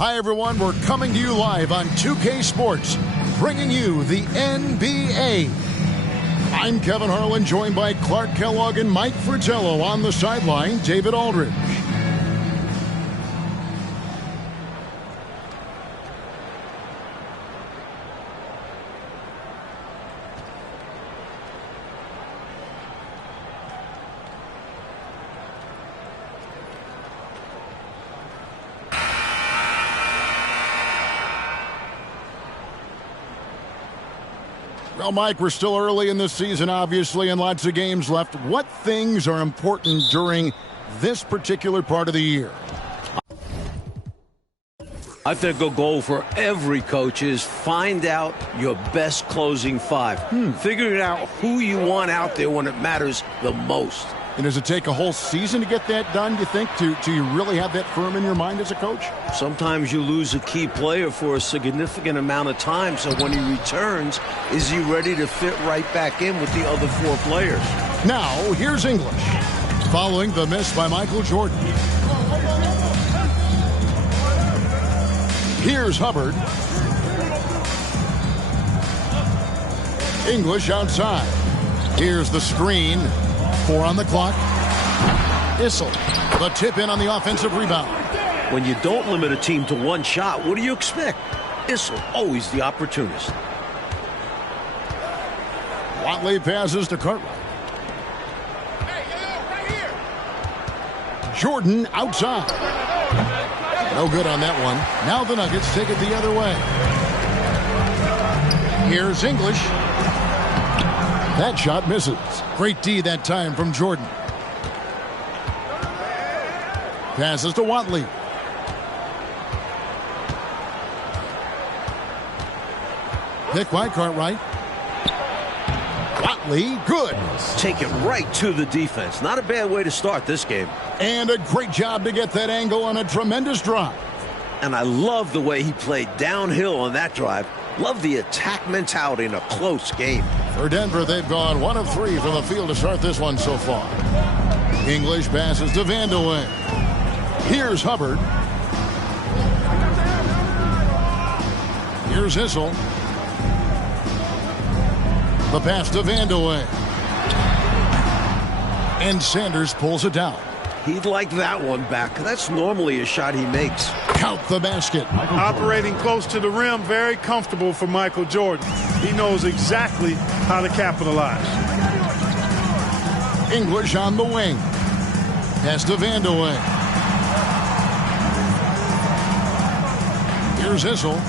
Hi, everyone. We're coming to you live on 2K Sports, bringing you the NBA. I'm Kevin Harlan, joined by Clark Kellogg and Mike Fratello. On the sideline, David Aldridge. Well, Mike, we're still early in this season, obviously, and lots of games left. What things are important during this particular part of the year? I think a goal for every coach is find out your best closing five. Figuring out who you want out there when it matters the most. And does it take a whole season to get that done, do you think, to you really have that firm in your mind as a coach? Sometimes you lose a key player for a significant amount of time, so when he returns, is he ready to fit right back in with the other four players? Now, here's English, following the miss by Michael Jordan. Here's Hubbard. English outside. Here's the screen. 4 on the clock. Issel, the tip in on the offensive rebound. When you don't limit a team to one shot, what do you expect? Issel, always the opportunist. Watley passes to Cartwright. Jordan outside. No good on that one. Now the Nuggets take it the other way. Here's English. That shot misses. Great D that time from Jordan. Passes to Watley. Pick by Cartwright. Watley, good. Take it right to the defense. Not a bad way to start this game. And a great job to get that angle on a tremendous drive. And I love the way he played downhill on that drive. Love the attack mentality in a close game. For Denver, they've gone 1 of 3 from the field to start this one so far. English passes to Vandeweghe. Here's Hubbard. Here's Issel. The pass to Vandeweghe. And Sanders pulls it down. He'd like that one back. That's normally a shot he makes. Count the basket. Operating close to the rim, very comfortable for Michael Jordan. He knows exactly how to capitalize. English on the wing. Pass to Vandeweghe. Here's Issel.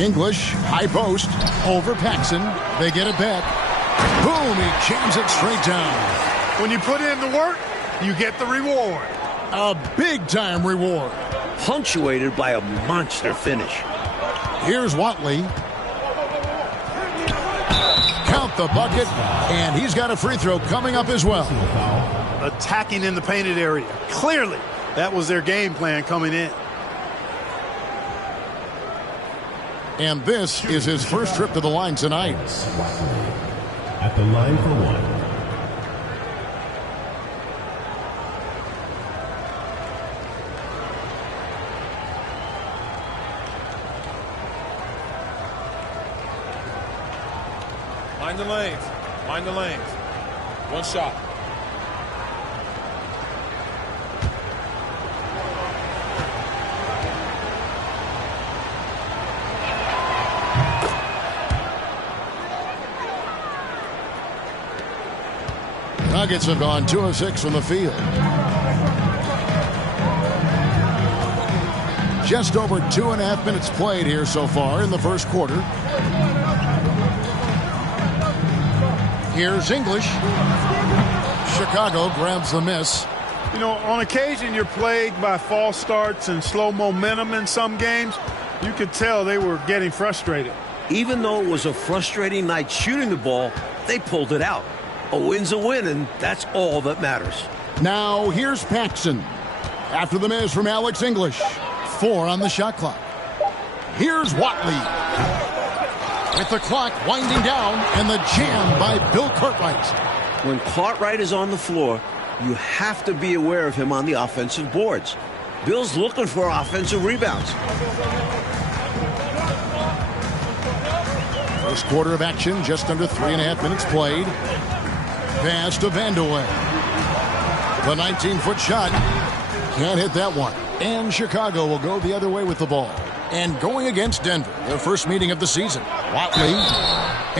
English, high post, over Paxson. They get it back. Boom, he jams it straight down. When you put in the work, you get the reward. A big-time reward. Punctuated by a monster finish. Here's Watley. Count the bucket, and he's got a free throw coming up as well. Attacking in the painted area. Clearly, that was their game plan coming in. And this is his first trip to the line tonight. At the line for one. Mind the lanes. Mind the lanes. One shot. Nuggets have gone 2 of 6 from the field. Just over 2.5 minutes played here so far in the first quarter. Here's English. Chicago grabs the miss. You know, on occasion you're plagued by false starts and slow momentum in some games. You could tell they were getting frustrated. Even though it was a frustrating night shooting the ball, they pulled it out. A win's a win, and that's all that matters. Now here's Paxson. After the miss from Alex English. 4 on the shot clock. Here's Watley. With the clock winding down and the jam by Bill Cartwright. When Cartwright is on the floor, you have to be aware of him on the offensive boards. Bill's looking for offensive rebounds. First quarter of action, just under 3.5 minutes played. Pass to Vandeweghe. The 19-foot shot. Can't hit that one. And Chicago will go the other way with the ball. And going against Denver, their first meeting of the season. Watley.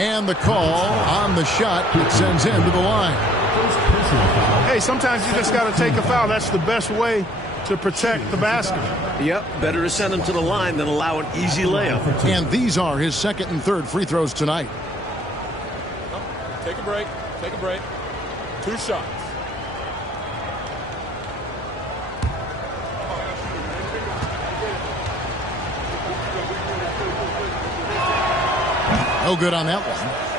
And the call on the shot that sends him to the line. Hey, sometimes you just got to take a foul. That's the best way to protect the basket. Yep, better to send him to the line than allow an easy layup. And these are his second and third free throws tonight. Take a break. Take a break. 2 shots. No good on that one.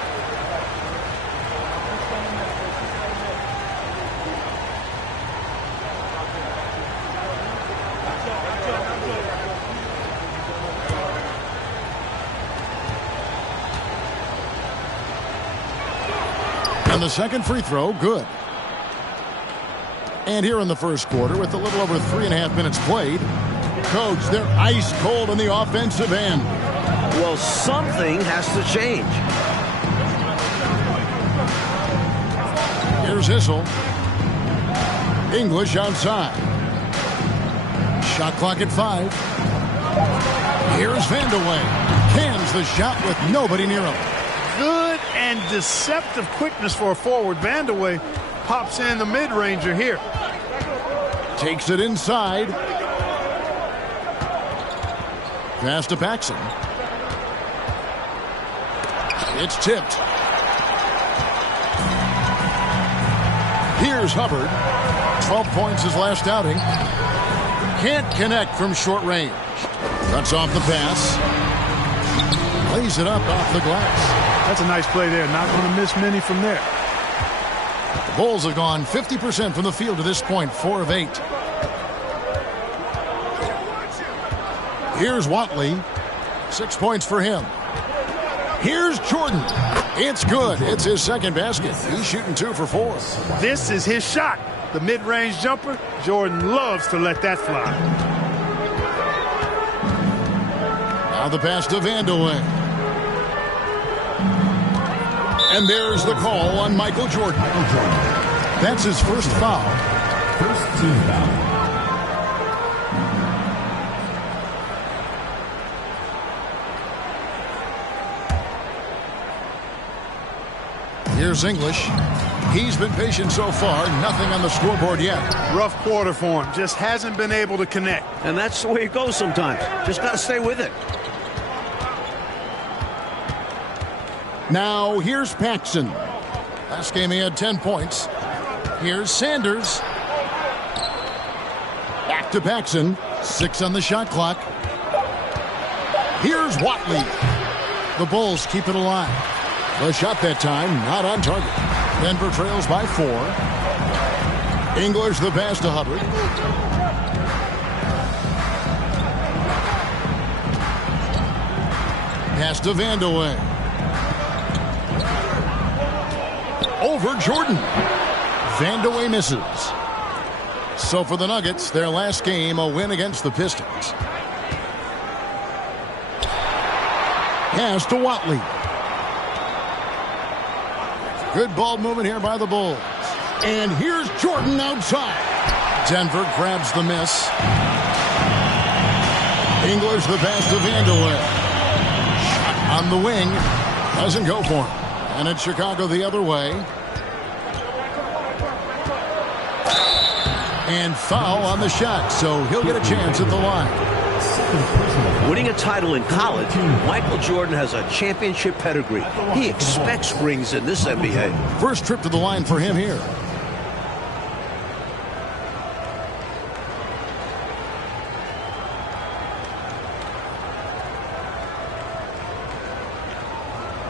And the second free throw, good. And here in the first quarter, with a little over 3.5 minutes played, Coach, they're ice cold on the offensive end. Well, something has to change. Here's Issel. English outside. Shot clock at 5. Here's Vandeweghe. Cans the shot with nobody near him. Good and deceptive quickness for a forward. Vandeweghe pops in the mid-ranger here. Takes it inside. Pass to Paxson. It's tipped. Here's Hubbard. 12 points his last outing. Can't connect from short range. Cuts off the pass. Lays it up off the glass. That's a nice play there. Not going to miss many from there. The Bulls have gone 50% from the field to this point, 4 of 8. Here's Watley. 6 points for him. Here's Jordan. It's good. It's his second basket. He's shooting 2 for 4. This is his shot. The mid-range jumper. Jordan loves to let that fly. Now the pass to Vandeweghe. And there's the call on Michael Jordan. That's his first foul. First team foul. Here's English. He's been patient so far. Nothing on the scoreboard yet. Rough quarter for him. Just hasn't been able to connect. And that's the way it goes sometimes. Just got to stay with it. Now here's Paxson. Last game he had 10 points. Here's Sanders. Back to Paxson. 6 on the shot clock. Here's Watley. The Bulls keep it alive. The shot that time, not on target. Denver trails by 4. English the pass to Hubbard. Pass to Vandeweghe. Over Jordan. Vandeweghe misses. So for the Nuggets, their last game, a win against the Pistons. Pass to Watley. Good ball movement here by the Bulls. And here's Jordan outside. Denver grabs the miss. English the pass to Vandeweghe. Shot on the wing. Doesn't go for him. And it's Chicago the other way. And foul on the shot, so he'll get a chance at the line. Winning a title in college, Michael Jordan has a championship pedigree. He expects rings in this NBA. First trip to the line for him here.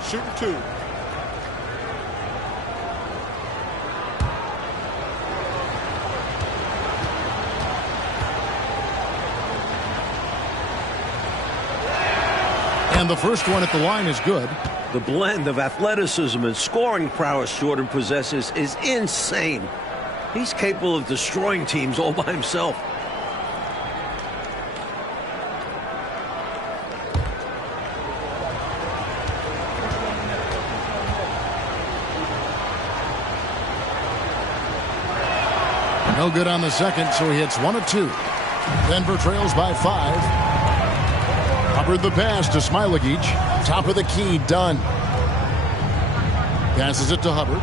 Shooting 2. And the first one at the line is good. The blend of athleticism and scoring prowess Jordan possesses is insane. He's capable of destroying teams all by himself. No good on the second, so he hits 1 of 2. Denver trails by 5. Hubbard the pass to Smailagic. Top of the key, Dunn. Passes it to Hubbard.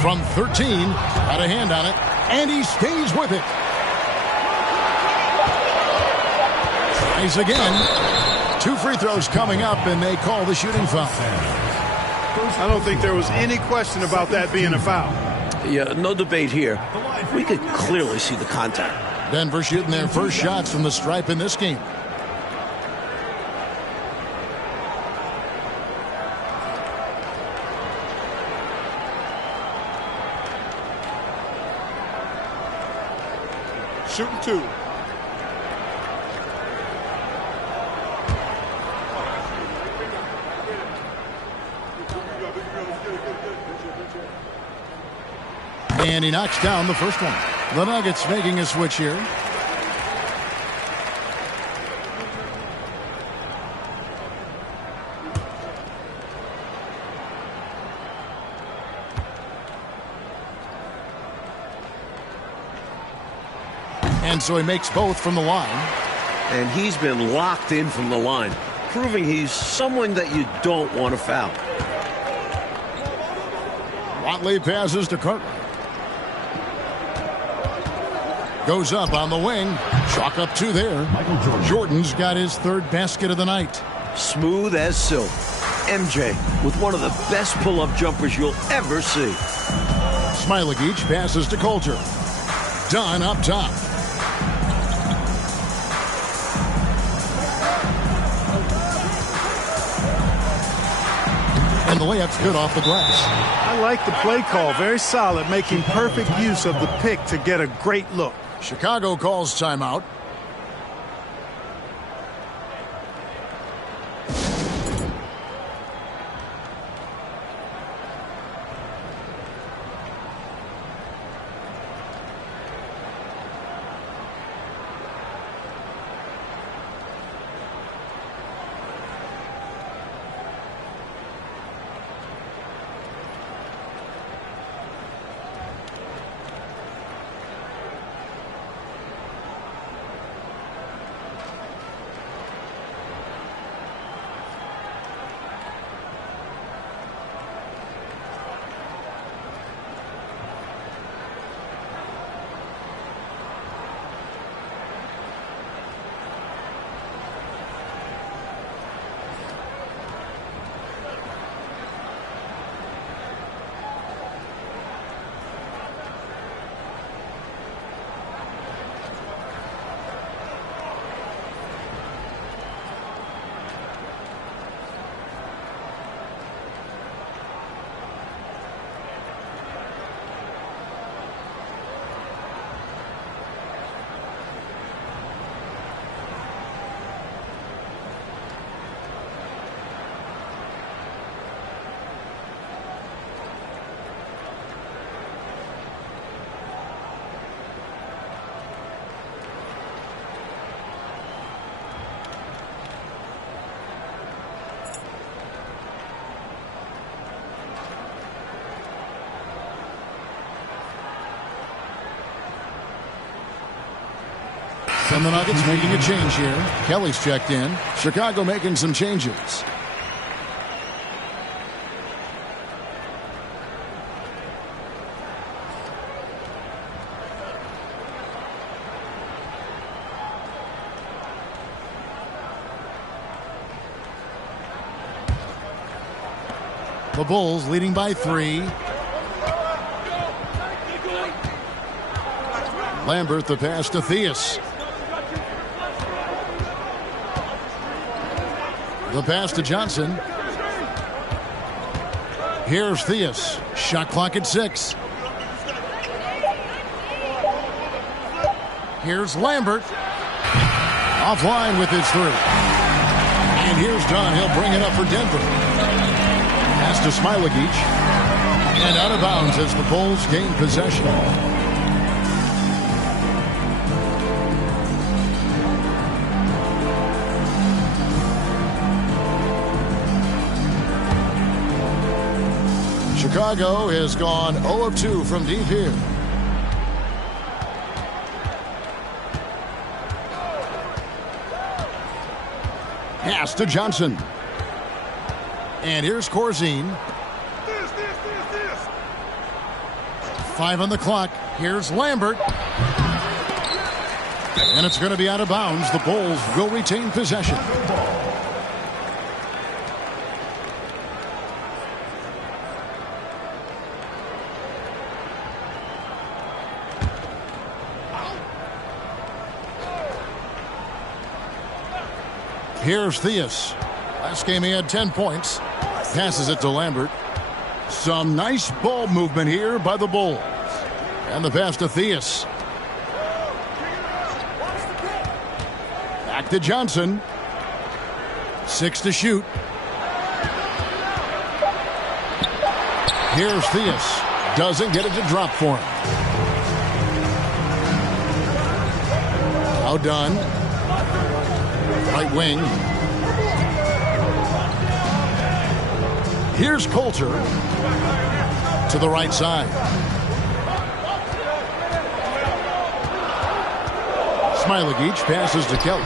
From 13, got a hand on it, and he stays with it. Tries again. 2 free throws coming up, and they call the shooting foul. I don't think there was any question about that being a foul. Yeah, no debate here. We could clearly see the contact. Denver shooting their first shots from the stripe in this game. Shooting 2. And he knocks down the first one. The Nuggets making a switch here. And so he makes both from the line. And he's been locked in from the line, proving he's someone that you don't want to foul. Watley passes to Carter. Goes up on the wing. Chalk up 2 there. Jordan's got his 3rd basket of the night. Smooth as silk. MJ with one of the best pull-up jumpers you'll ever see. Smailagic passes to Coulter. Dunn up top. And the layup's good off the glass. I like the play call. Very solid, making perfect use of the pick to get a great look. Chicago calls timeout. And the Nuggets making a change here. Kelly's checked in. Chicago making some changes. The Bulls leading by 3. Lambert the pass to Theus. The pass to Johnson. Here's Theus. Shot clock at 6. Here's Lambert. Offline with his 3. And here's Dunn. He'll bring it up for Denver. Pass to Smailagic. And out of bounds as the Bulls gain possession. Chicago has gone 0 of 2 from deep here. Pass to Johnson. And here's Corzine. 5 on the clock. Here's Lambert. And it's going to be out of bounds. The Bulls will retain possession. Here's Theus. Last game he had 10 points. Passes it to Lambert. Some nice ball movement here by the Bulls. And the pass to Theus. Back to Johnson. 6 to shoot. Here's Theus. Doesn't get it to drop for him. Now done. Right wing. Here's Coulter to the right side. Smailagic passes to Kelly.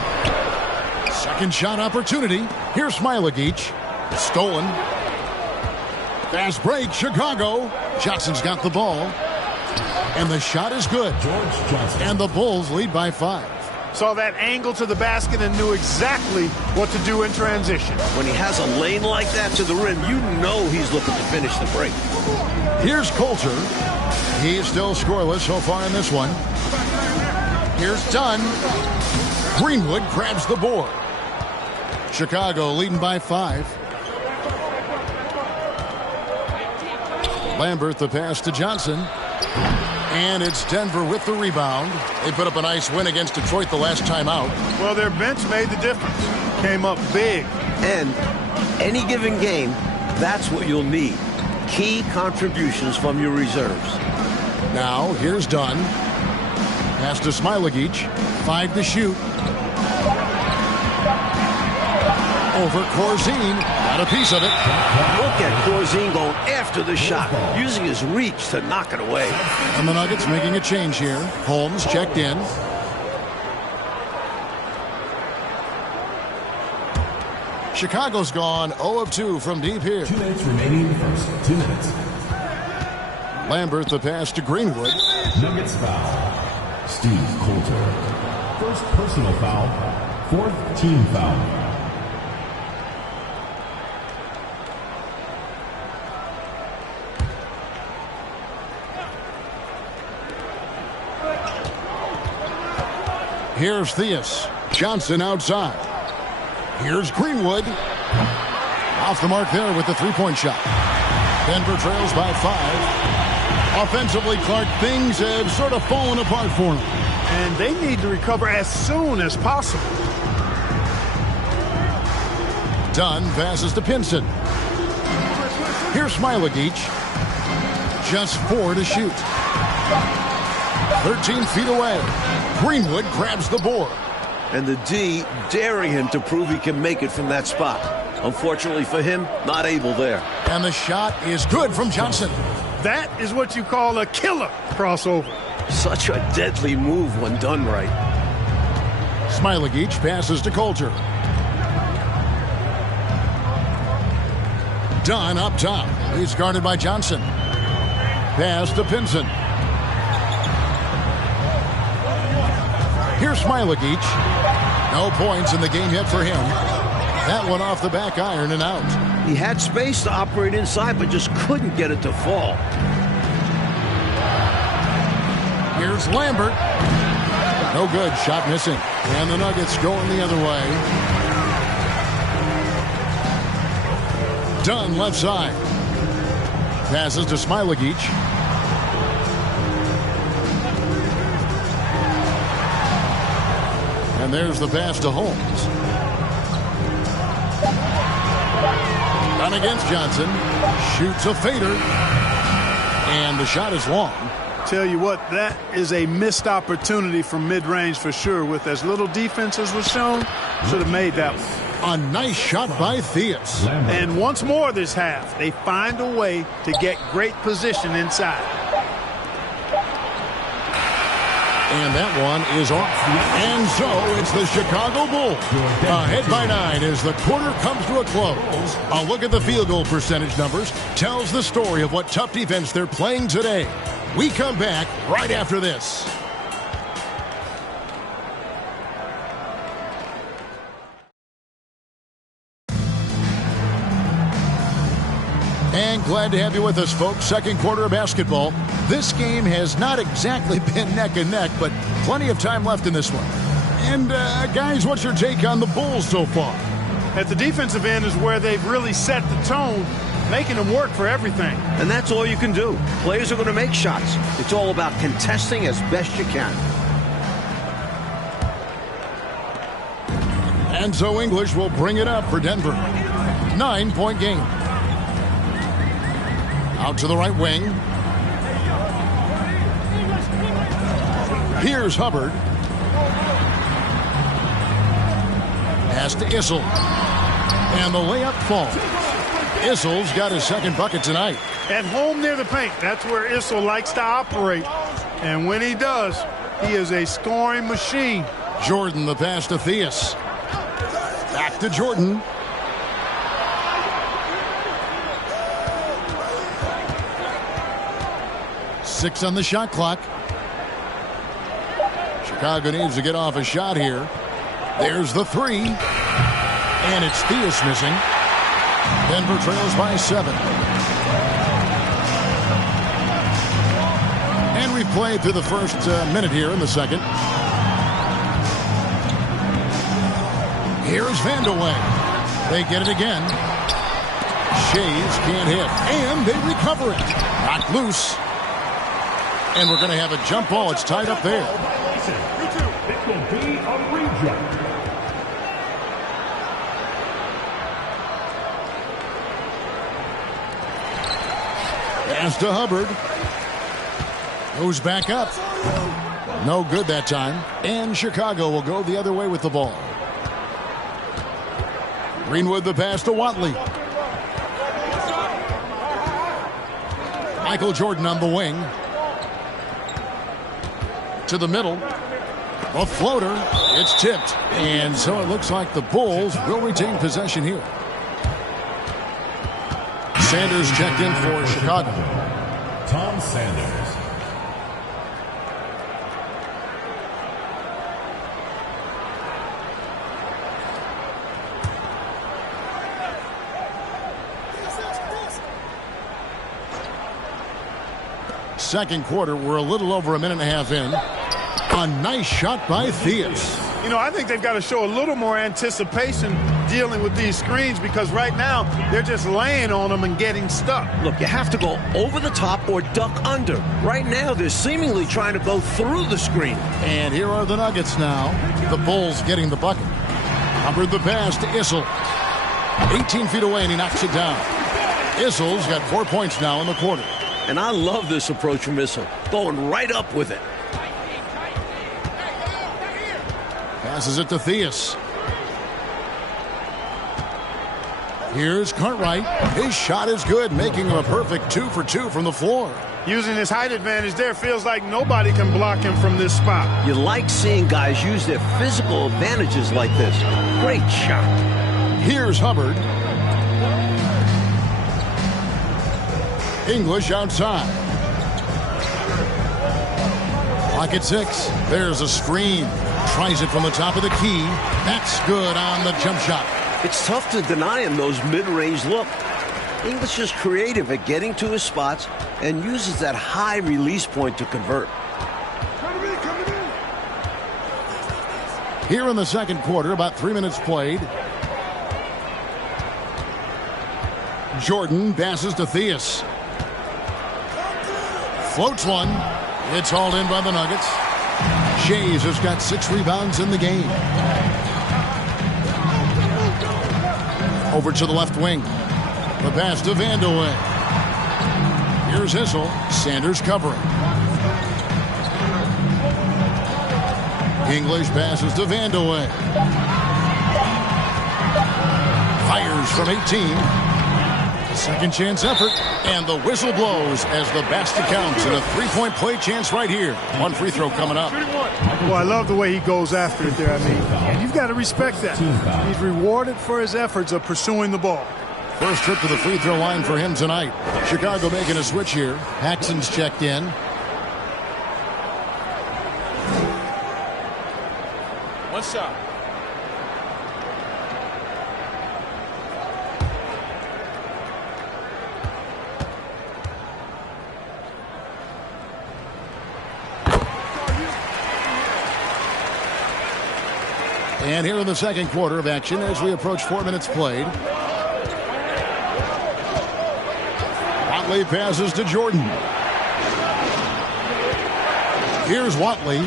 Second shot opportunity. Here's Smailagic. Stolen. Fast break, Chicago. Johnson's got the ball. And the shot is good. And the Bulls lead by 5. Saw that angle to the basket and knew exactly what to do in transition. When he has a lane like that to the rim, you know he's looking to finish the break. Here's Coulter. He's still scoreless so far in this one. Here's Dunn. Greenwood grabs the board. Chicago leading by 5. Lambert the pass to Johnson. And it's Denver with the rebound. They put up a nice win against Detroit the last time out. Well, their bench made the difference. Came up big. And any given game, that's what you'll need. Key contributions from your reserves. Now, here's Dunn. Pass to Smailagic. 5 to shoot. Over Corzine. Got a piece of it. Look at Corzine going after the shot, using his reach to knock it away. And the Nuggets making a change here. Holmes checked in. Chicago's gone 0 of 2 from deep here. 2 minutes remaining in the first. 2 minutes. Lambert the pass to Greenwood. Nuggets foul. Steve Coulter. First personal foul. 4th team foul. Here's Theus. Johnson outside. Here's Greenwood. Off the mark there with the three-point shot. Denver trails by 5. Offensively, Clark, things have sort of fallen apart for them. And they need to recover as soon as possible. Dunn passes to Pinson. Here's Smailagic. Just 4 to shoot. 13 feet away. Greenwood grabs the board. And the D daring him to prove he can make it from that spot. Unfortunately for him, not able there. And the shot is good from Johnson. That is what you call a killer crossover. Such a deadly move when done right. Smailagic passes to Coulter. Dunn up top. He's guarded by Johnson. Pass to Pinson. Here's Smailagic. No points in the game yet for him. That one off the back iron and out. He had space to operate inside, but just couldn't get it to fall. Here's Lambert. No good. Shot missing. And the Nuggets going the other way. Dunn left side. Passes to Smailagic. And there's the pass to Holmes. Done against Johnson. Shoots a fader. And the shot is long. Tell you what, that is a missed opportunity from mid-range for sure. With as little defense as was shown, should have made that one. A nice shot by Theus. And once more this half, they find a way to get great position inside. And that one is off. And so it's the Chicago Bulls ahead by 9 as the quarter comes to a close. A look at the field goal percentage numbers tells the story of what tough defense they're playing today. We come back right after this. And glad to have you with us, folks. Second quarter of basketball. This game has not exactly been neck and neck, but plenty of time left in this one. And, guys, what's your take on the Bulls so far? At the defensive end is where they've really set the tone, making them work for everything. And that's all you can do. Players are going to make shots. It's all about contesting as best you can. And so English will bring it up for Denver. 9-point game. Out to the right wing. Here's Hubbard. Pass to Issel. And the layup falls. Issel's got his second bucket tonight. At home near the paint, that's where Issel likes to operate. And when he does, he is a scoring machine. Jordan, the pass to Theus. Back to Jordan. Six on the shot clock. Chicago needs to get off a shot here. There's the three. And it's Theus missing. Denver trails by 7. And we've played through the first minute here in the second. Here's Vandeweghe. They get it again. Shays can't hit. And they recover it. Knocked loose. And we're going to have a jump ball. It's tied up there. It will be a reject. Pass to Hubbard. Goes back up. No good that time. And Chicago will go the other way with the ball. Greenwood the pass to Watley. Michael Jordan on the wing. To the middle. A floater. It's tipped. And so it looks like the Bulls will retain possession here. Sanders checked in for Chicago. Tom Sanders. Second quarter, we're a little over a minute and a half in. A nice shot by Theus. You know, I think they've got to show a little more anticipation dealing with these screens because right now they're just laying on them and getting stuck. Look, you have to go over the top or duck under. Right now, they're seemingly trying to go through the screen. And here are the Nuggets now. The Bulls getting the bucket. Hubbard the pass to Issel. 18 feet away, and he knocks it down. Issel's got 4 points now in the quarter. And I love this approach from Issel, going right up with it. Passes it to Theus. Here's Cartwright. His shot is good, making him a perfect 2 for 2 from the floor. Using his height advantage there, feels like nobody can block him from this spot. You like seeing guys use their physical advantages like this. Great shot. Here's Hubbard. English outside. Clock at 6. There's a screen. Tries it from the top of the key. That's good on the jump shot. It's tough to deny him those mid-range look. English is creative at getting to his spots and uses that high release point to convert. Here in the second quarter, about 3 minutes played. Jordan passes to Theus. Floats one. It's hauled in by the Nuggets. Shays has got 6 rebounds in the game. Over to the left wing. The pass to Vandeweghe. Here's Issel. Sanders covering. English passes to Vandeweghe. Fires from 18. Second chance effort. And the whistle blows as the basket counts. And a three-point play chance right here. One free throw coming up. Well, I love the way he goes after it there. I mean, and you've got to respect that. He's rewarded for his efforts of pursuing the ball. First trip to the free throw line for him tonight. Chicago making a switch here. Paxson's checked in. One shot. And here in the second quarter of action as we approach 4 minutes played. Watley passes to Jordan. Here's Watley.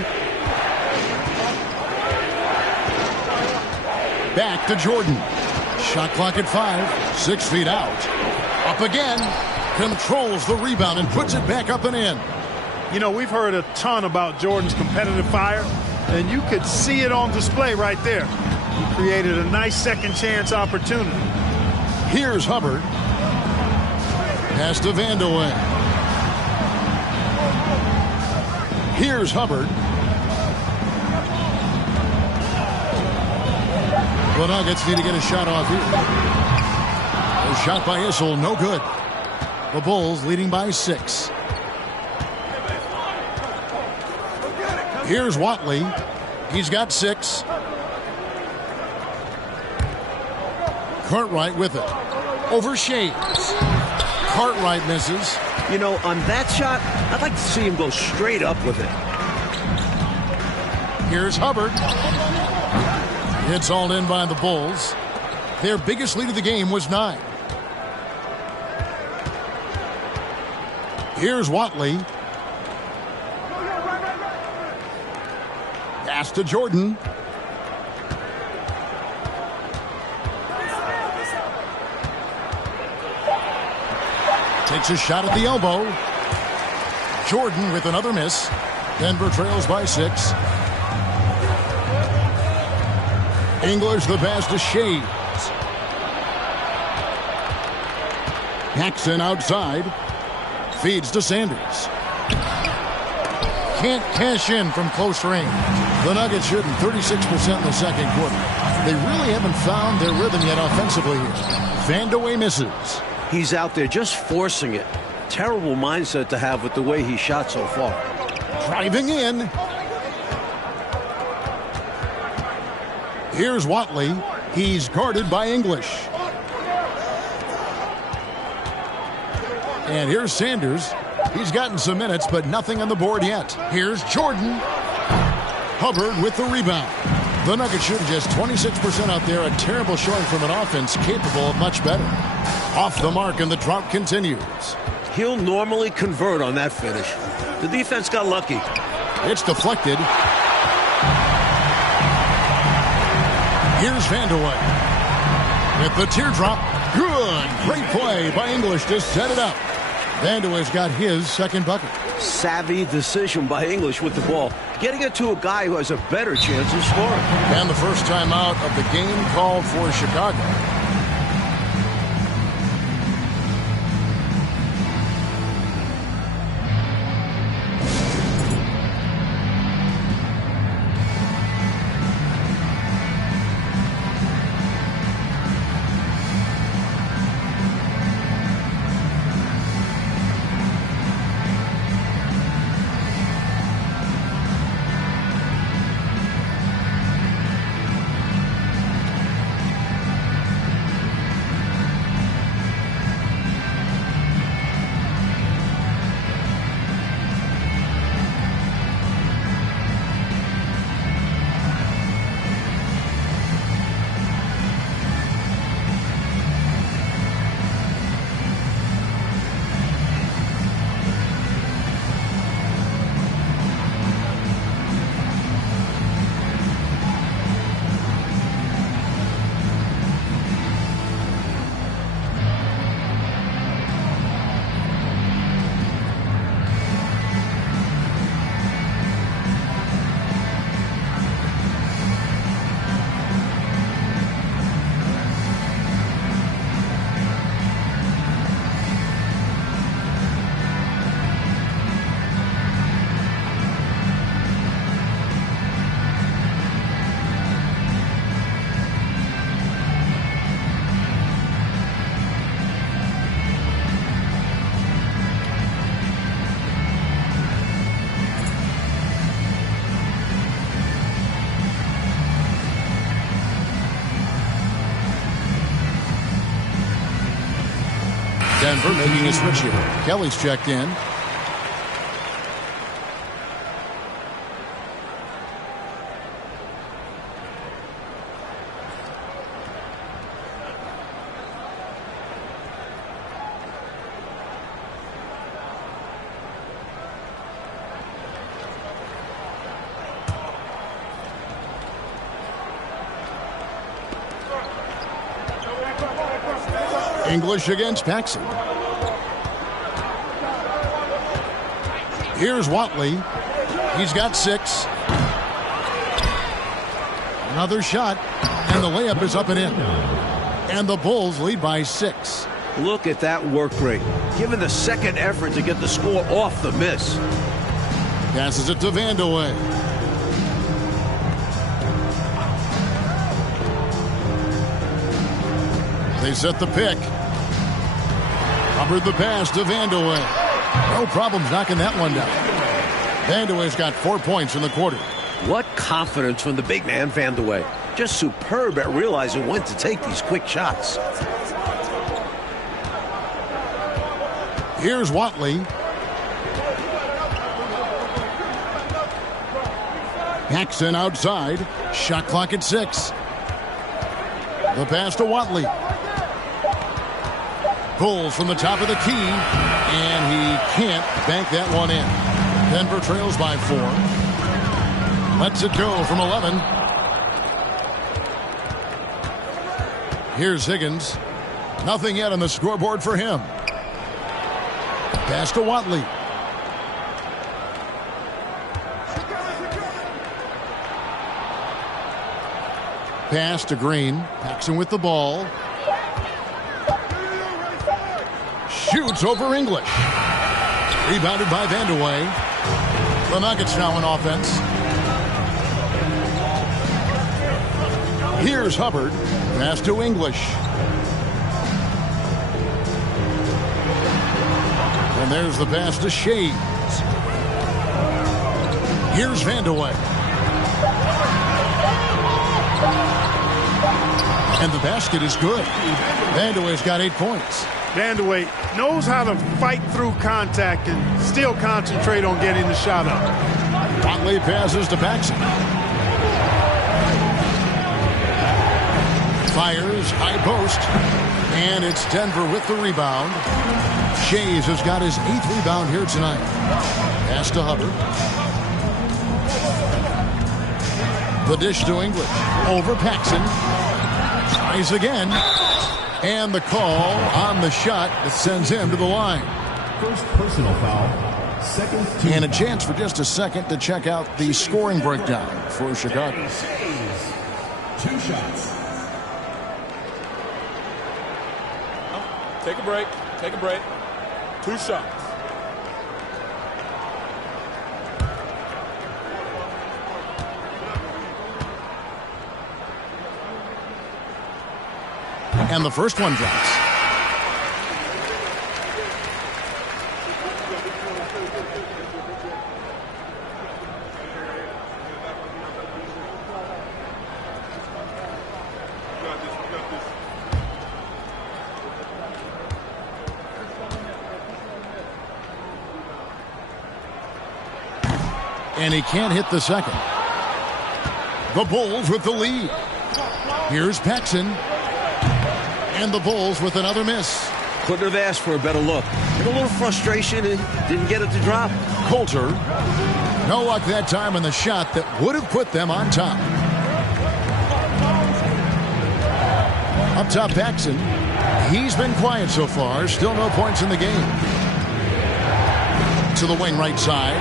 Back to Jordan. Shot clock at 5. 6 feet out. Up again. Controls the rebound and puts it back up and in. You know, we've heard a ton about Jordan's competitive fire, and you could see it on display right there. He created a nice second chance opportunity. Here's Hubbard. Pass to Vandeweghe. Here's Hubbard. The Nuggets need to get a shot off here. A shot by Issel, no good. The Bulls leading by 6. Here's Watley. He's got 6. Cartwright with it. Over Shades. Cartwright misses. You know, on that shot, I'd like to see him go straight up with it. Here's Hubbard. It's all in by the Bulls. Their biggest lead of the game was 9. Here's Watley. Pass to Jordan. Takes a shot at the elbow. Jordan with another miss. Denver trails by 6. English the pass to Shades. Paxson outside. Feeds to Sanders. Can't cash in from close range. The Nuggets shooting 36% in the second quarter. They really haven't found their rhythm yet offensively here. Vandeweghe misses. He's out there just forcing it. Terrible mindset to have with the way he shot so far. Driving in. Here's Watley. He's guarded by English. And here's Sanders. He's gotten some minutes, but nothing on the board yet. Here's Jordan. Hubbard with the rebound. The Nuggets shooting just 26% out there. A terrible showing from an offense capable of much better. Off the mark, and the drought continues. He'll normally convert on that finish. The defense got lucky. It's deflected. Here's Vandeweghe. With the teardrop. Good. Great play by English to set it up. Vandeweghe's got his second bucket. Savvy decision by English with the ball. Getting it to a guy who has a better chance of scoring. And the first time out of the game called for Chicago. Denver making a switch here. Kelly's checked in. English against Paxson. Here's Watley. He's got 6. Another shot, and the layup is up and in. And the Bulls lead by 6. Look at that work rate. Given the second effort to get the score off the miss. Passes it to Vandeweghe. They set the pick. Hubbard the pass to Vandeweghe. No problems knocking that one down. Vandeweghe's got 4 points in the quarter. What confidence from the big man, Vandeweghe. Just superb at realizing when to take these quick shots. Here's Watley. Paxson outside. Shot clock at 6. The pass to Watley. Pulls from the top of the key, and he can't bank that one in. Denver trails by 4. Lets it go from 11. Here's Higgins. Nothing yet on the scoreboard for him. Pass to Watley. Pass to Green. Paxson with the ball. Shoots over English. Rebounded by Vandeweghe. The Nuggets now in offense. Here's Hubbard. Pass to English. And there's the pass to Shades. Here's Vandeweghe. And the basket is good. Vandeweghe's got 8 points. Vandeweghe knows how to fight through contact and still concentrate on getting the shot up. Watley passes to Paxson. Fires, high post. And it's Denver with the rebound. Shays has got his 8th rebound here tonight. Pass to Hubbard. The dish to English. Over Paxson. Tries again. And the call on the shot that sends him to the line. First personal foul. Second team. And a chance for just a second to check out the scoring breakdown for Chicago. 2 shots. Take a break. Take a break. 2 shots. And the first one drops. And he can't hit the second. The Bulls with the lead. Here's Paxson. And the Bulls with another miss. Couldn't have asked for a better look. A little frustration and didn't get it to drop. Coulter. No luck that time on the shot that would have put them on top. Up top, Paxson. He's been quiet so far. Still no points in the game. To the wing right side.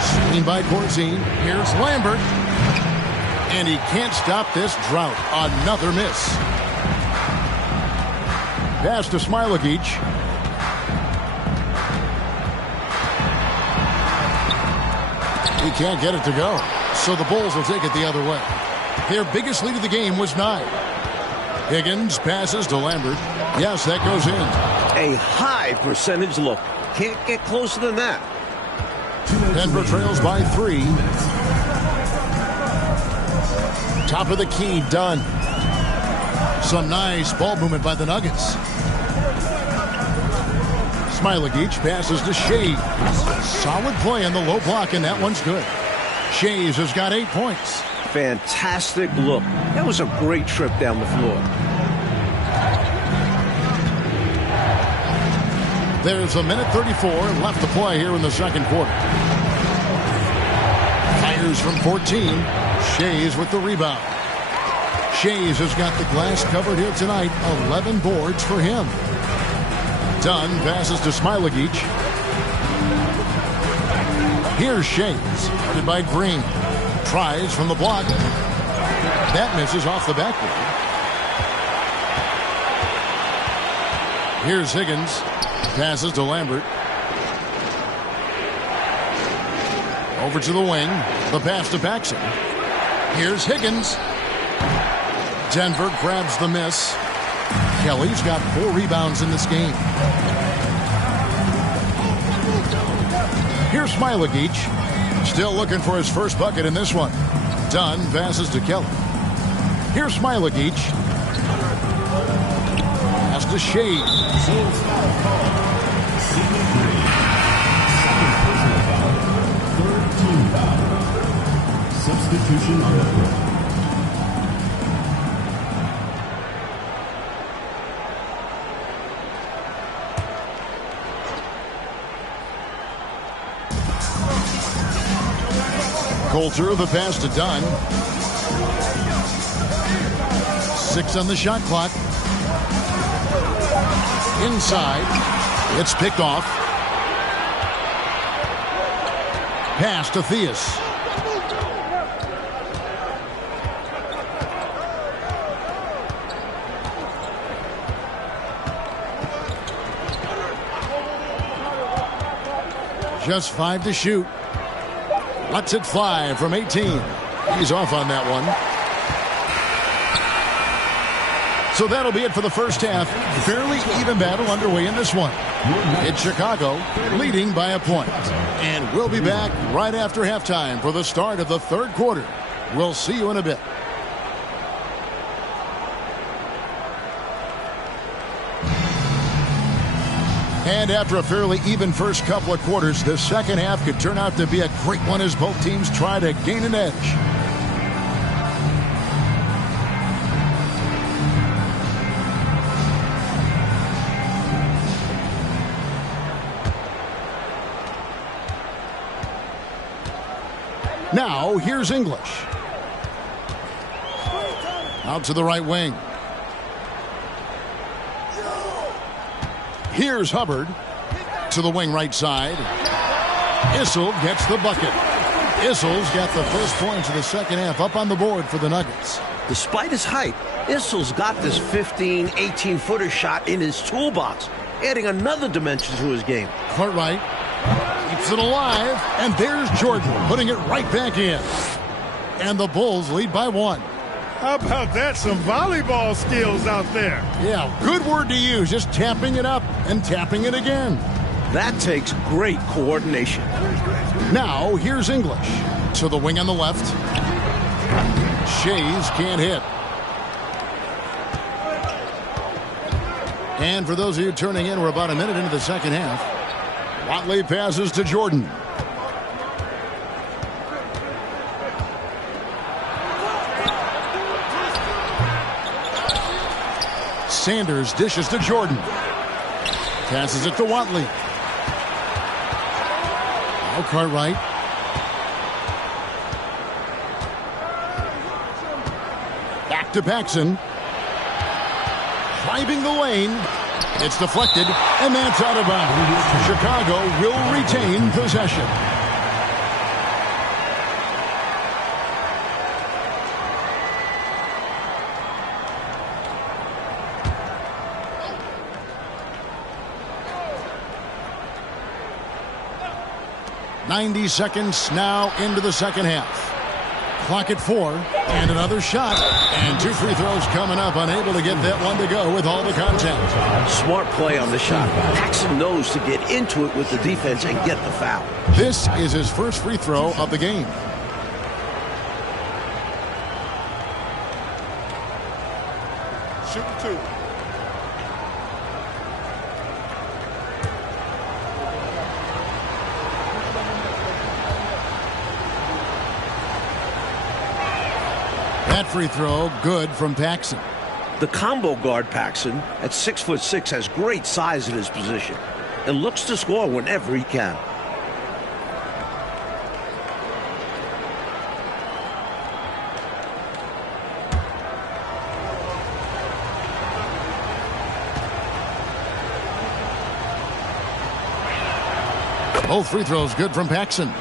Screen by Corzine. Here's Lambert. And he can't stop this drought. Another miss. Pass to Smailagic. He can't get it to go. So the Bulls will take it the other way. Their biggest lead of the game was 9. Higgins passes to Lambert. Yes, that goes in. A high percentage look. Can't get closer than that. Denver trails by 3. Top of the key, done. Some nice ball movement by the Nuggets. Smailagic passes to Shays. Solid play on the low block, and that one's good. Shays has got 8 points. Fantastic look. That was a great trip down the floor. There's a minute 34 left to play here in the second quarter. Fires from 14. Shays with the rebound. Shays has got the glass covered here tonight. 11 boards for him. Dunn passes to Smailagic. Here's Shays, guarded by Green. Tries from the block. That misses off the backboard. Here's Higgins. Passes to Lambert. Over to the wing. The pass to Paxson. Here's Higgins. Denver grabs the miss. Kelly's got 4 rebounds in this game. Here's Smailagic. Still looking for his first bucket in this one. Dunn passes to Kelly. Here's Smailagic. Pass to Shays. Substitution on the court. Coulter, the pass to Dunn. 6 on the shot clock. Inside. It's picked off. Pass to Theus. Just 5 to shoot. Lets it fly from 18. He's off on that one. So that'll be it for the first half. Fairly even battle underway in this one. It's Chicago leading by a point. And we'll be back right after halftime for the start of the third quarter. We'll see you in a bit. And after a fairly even first couple of quarters, the second half could turn out to be a great one as both teams try to gain an edge. Now, here's English. Out to the right wing. Here's Hubbard to the wing right side. Issel gets the bucket. Issel's got the first points of the second half up on the board for the Nuggets. Despite his height, Issel's got this 15, 18-footer shot in his toolbox, adding another dimension to his game. Cartwright keeps it alive, and there's Jordan putting it right back in. And the Bulls lead by 1. How about that? Some volleyball skills out there. Yeah, good word to use. Just tapping it up and tapping it again. That takes great coordination. Now, here's English. To the wing on the left. Shays can't hit. And for those of you turning in, we're about a minute into the second half. Watley passes to Jordan. Sanders dishes to Jordan. Passes it to Watley. Now Cartwright. Back to Paxson. Driving the lane. It's deflected, and that's out of bounds. Chicago will retain possession. .90 seconds now into the second half. Clock at 4, and another shot, and 2 free throws coming up, unable to get that one to go with all the contact. Smart play on the shot. Paxson knows to get into it with the defense and get the foul. This is his first free throw of the game. Shooting 2. That free throw, good from Paxson. The combo guard Paxson at 6'6" has great size in his position and looks to score whenever he can. Both free throws good from Paxson.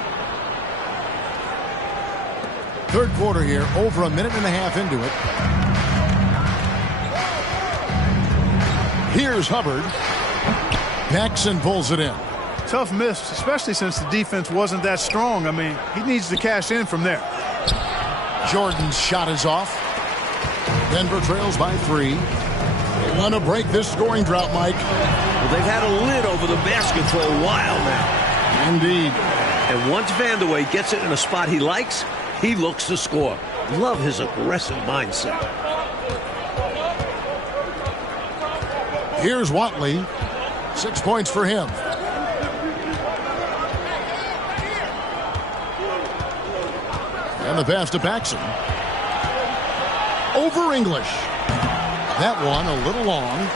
Third quarter here, over a minute and a half into it. Here's Hubbard. Paxson pulls it in. Tough miss, especially since the defense wasn't that strong. I mean, he needs to cash in from there. Jordan's shot is off. Denver trails by 3. They want to break this scoring drought, Mike. Well, they've had a lid over the basket for a while now. Indeed. And once Vandeweghe gets it in a spot he likes, he looks to score. Love his aggressive mindset. Here's Watley. 6 points for him. And the pass to Paxson. Over English. That one a little long.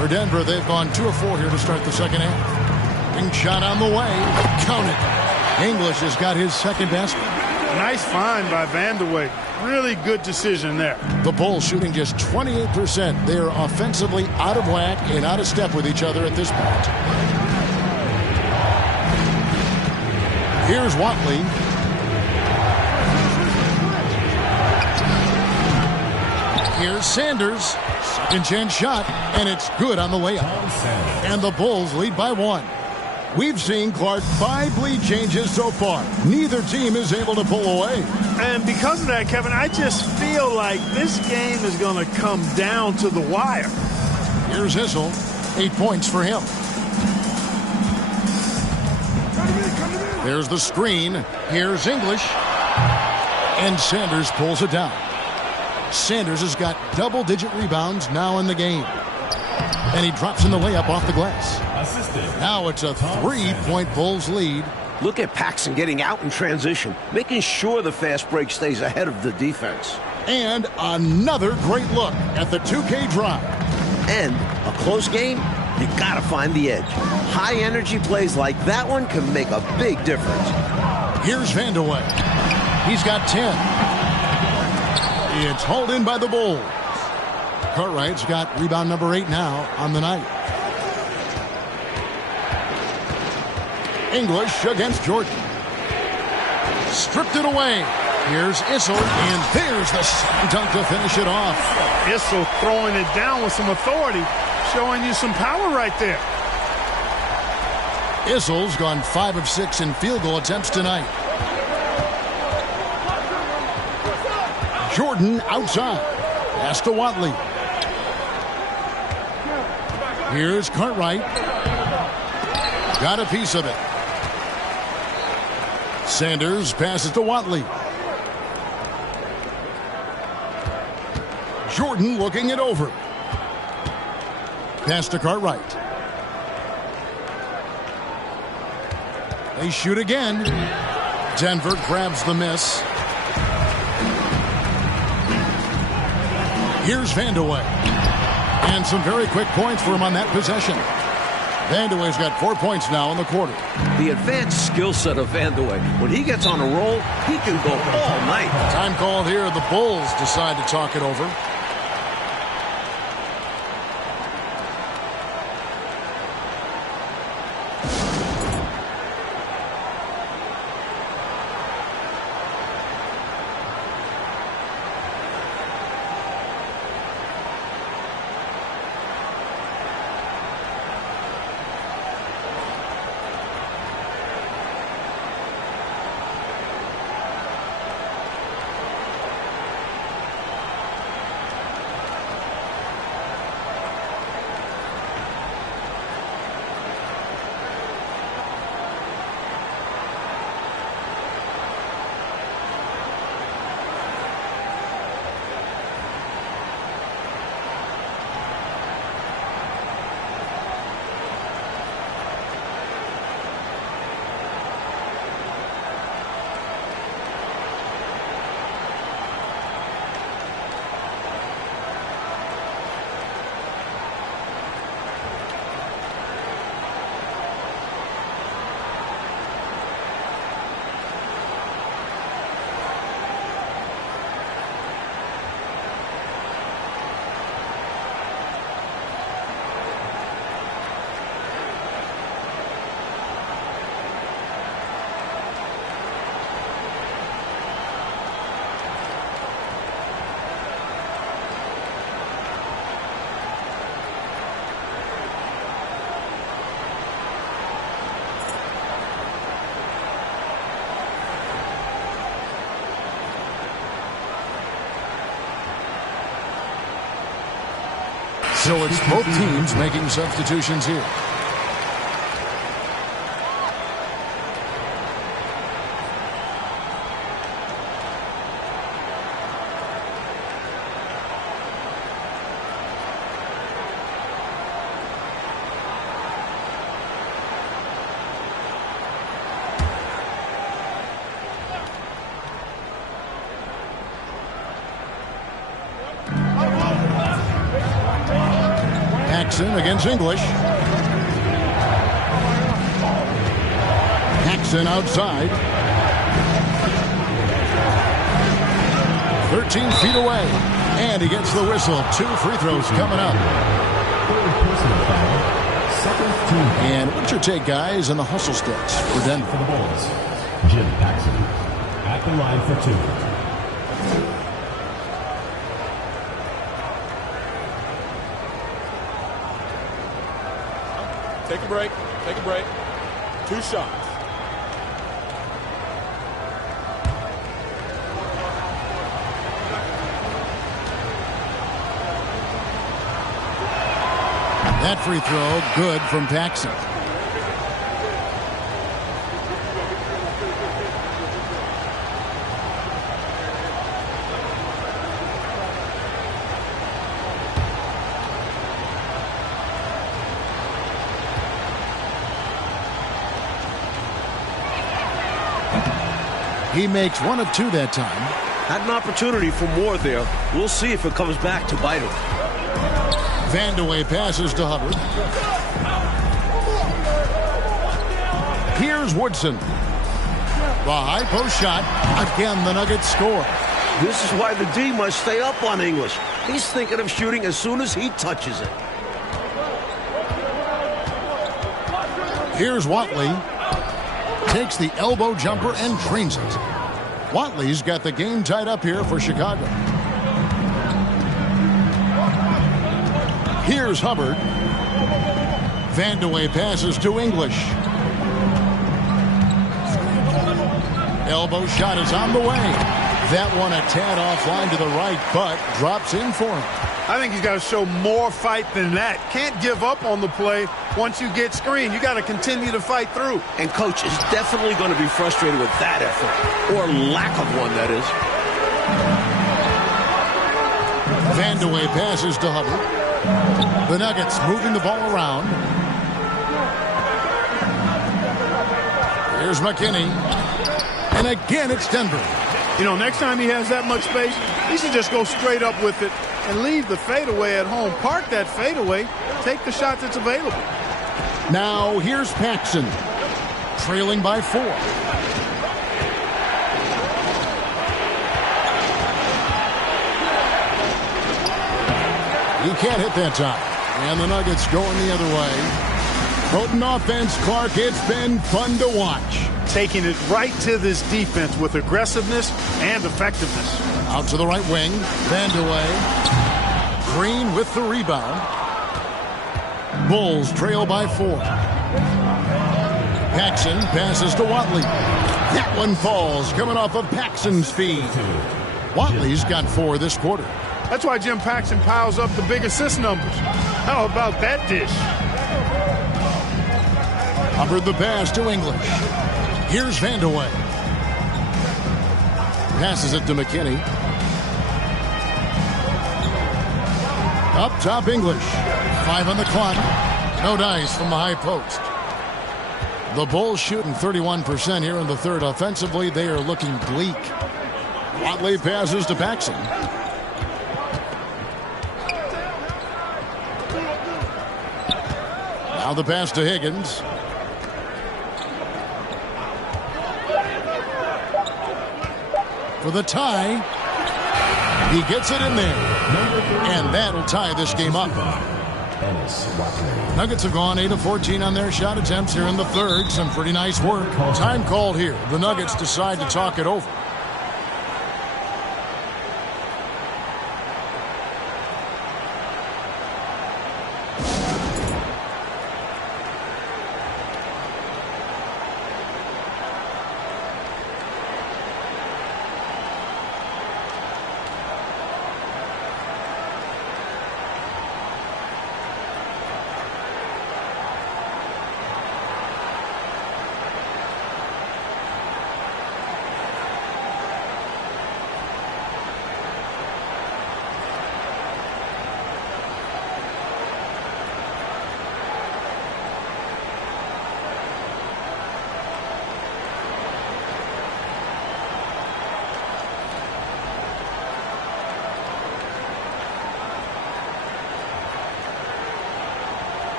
For Denver, they've gone 2 of 4 here to start the second half. Big shot on the way. Count it. English has got his second basket. Nice find by Vandeweghe. Really good decision there. The Bulls shooting just 28%. They're offensively out of whack and out of step with each other at this point. Here's Watley. Here's Sanders. Second chance shot, and it's good on the layup. And the Bulls lead by 1. We've seen, Clark, 5 lead changes so far. Neither team is able to pull away. And because of that, Kevin, I just feel like this game is going to come down to the wire. Here's Issel. 8 points for him. There's the screen. Here's English. And Sanders pulls it down. Sanders has got double-digit rebounds now in the game. And he drops in the layup off the glass. Now it's a 3-point Bulls lead. Look at Paxson getting out in transition, making sure the fast break stays ahead of the defense. And another great look at the 2K drive. And a close game, you gotta find the edge. High energy plays like that one can make a big difference. Here's Vandeweghe. He's got 10. It's hauled in by the Bulls. Cartwright's got rebound number 8 now on the night. English against Jordan. Stripped it away. Here's Issel, and there's the slam dunk to finish it off. Issel throwing it down with some authority, showing you some power right there. Issel's gone 5 of 6 in field goal attempts tonight. Jordan outside. Pass to Watley. Here's Cartwright. Got a piece of it. Sanders passes to Watley. Jordan looking it over. Pass to Cartwright. They shoot again. Denver grabs the miss. Here's Vandeweghe. And some very quick points for him on that possession. Vandeweghe's got 4 points now in the quarter. The advanced skill set of Vandeweghe. When he gets on a roll, he can go all night. Time called here. The Bulls decide to talk it over. So it's both teams making substitutions here. Paxson against English. Paxson outside. 13 feet away. And he gets the whistle. 2 free throws coming up. And what's your take, guys, on the hustle sticks for Denver? For the Bulls, Jim Paxson at the line for 2. Take a break. Take a break. 2 shots. That free throw, good from Paxson. He makes 1 of 2 that time. Had an opportunity for more there. We'll see if it comes back to bite him. Vandeweghe passes to Hubbard. Here's Woodson. The high post shot. Again, the Nuggets score. This is why the D must stay up on English. He's thinking of shooting as soon as he touches it. Here's Watley. Takes the elbow jumper and drains it. Watley's got the game tied up here for Chicago. Here's Hubbard. Vandeweghe passes to English. Elbow shot is on the way. That one a tad offline to the right, but drops in for him. I think he's got to show more fight than that. Can't give up on the play once you get screened. You got to continue to fight through. And coach is definitely going to be frustrated with that effort, or lack of one, that is. Vandeweghe passes to Hubbard. The Nuggets moving the ball around. Here's McKinney. And again, it's Denver. You know, next time he has that much space, he should just go straight up with it and leave the fadeaway at home. Park that fadeaway. Take the shot that's available. Now, here's Paxson. Trailing by 4. He can't hit that time. And the Nuggets going the other way. Potent offense, Clark. It's been fun to watch. Taking it right to this defense with aggressiveness and effectiveness. Out to the right wing. Vandeweghe. Green with the rebound. Bulls trail by 4. Paxson passes to Watley. That one falls, coming off of Paxson's speed. Watley's got 4 this quarter. That's why Jim Paxson piles up the big assist numbers. How about that dish? Hubbard the pass to English. Here's Vandeweghe. Passes it to McKinney. Up top English. 5 on the clock. No dice from the high post. The Bulls shooting 31% here in the third. Offensively, they are looking bleak. Watley passes to Paxson. Now the pass to Higgins. For the tie. He gets it in there. And that'll tie this game up. Nuggets have gone 8 of 14 on their shot attempts here in the third. Some pretty nice work. Time called here. The Nuggets decide to talk it over.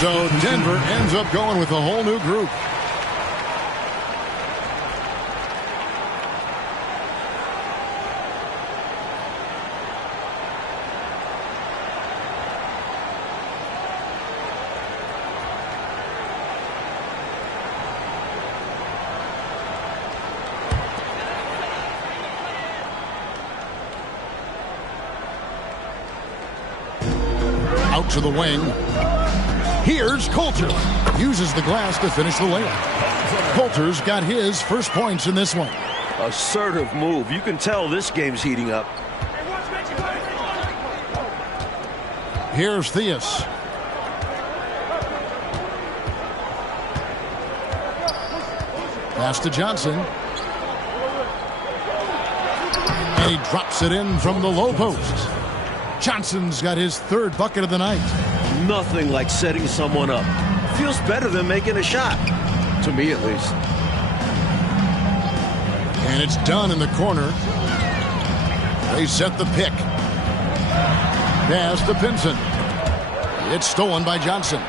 So Denver ends up going with a whole new group. Out to the wing. Here's Coulter. Uses the glass to finish the layup. Coulter's got his first points in this one. Assertive move. You can tell this game's heating up. Here's Theus. Pass to Johnson. And he drops it in from the low post. Johnson's got his third bucket of the night. Nothing like setting someone up. Feels better than making a shot. To me, at least. And it's done in the corner. They set the pick. Pass to Pinson. It's stolen by Johnson.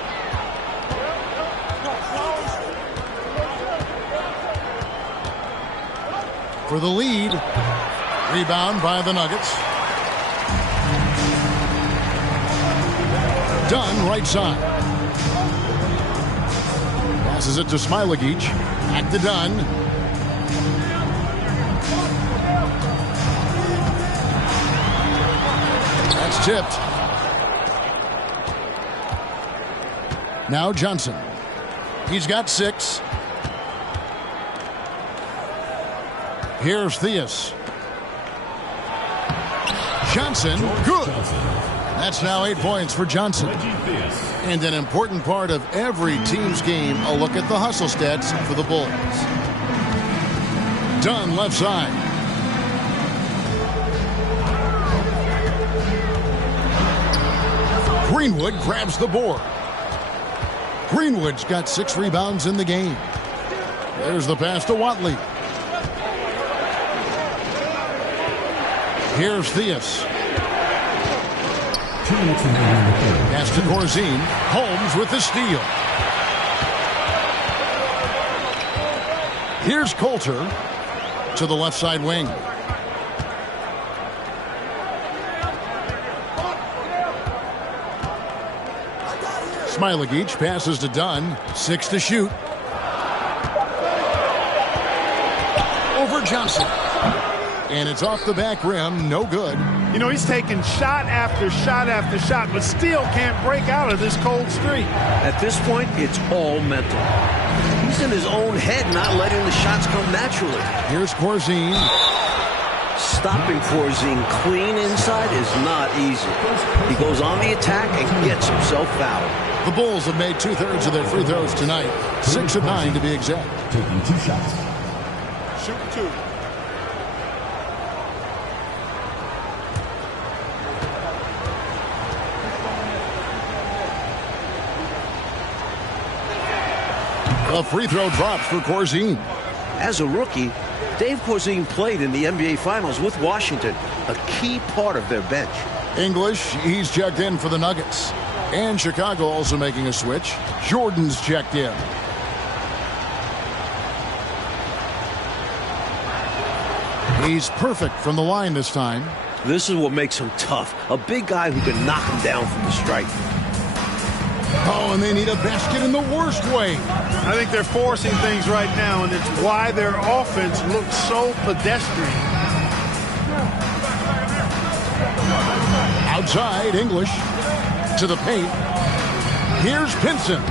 For the lead. Rebound by the Nuggets. Dunn right side. Passes it to Smailagic. Back to Dunn. That's tipped. Now Johnson. He's got 6. Here's Theus. Johnson, good. That's now 8 points for Johnson. And an important part of every team's game, a look at the hustle stats for the Bulls. Dunn left side. Greenwood grabs the board. Greenwood's got 6 rebounds in the game. There's the pass to Watley. Here's Theus. Pass to Corzine. Holmes with the steal. Here's Coulter to the left side wing. Smailagic passes to Dunn. 6 to shoot. Over Johnson. And it's off the back rim. No good. You know, he's taking shot after shot after shot, but still can't break out of this cold streak. At this point, it's all mental. He's in his own head, not letting the shots come naturally. Here's Corzine. Stopping Corzine clean inside is not easy. He goes on the attack and gets himself fouled. The Bulls have made 2/3 of their free throws tonight. 6 of 9 to be exact. Taking 2 shots. Shoot 2. A free throw drops for Corzine. As a rookie, Dave Corzine played in the NBA Finals with Washington, a key part of their bench. English, he's checked in for the Nuggets. And Chicago also making a switch. Jordan's checked in. He's perfect from the line this time. This is what makes him tough. A big guy who can knock him down from the stripe. Oh, and they need a basket in the worst way. I think they're forcing things right now, and it's why their offense looks so pedestrian. Outside, English to the paint. Here's Pinson.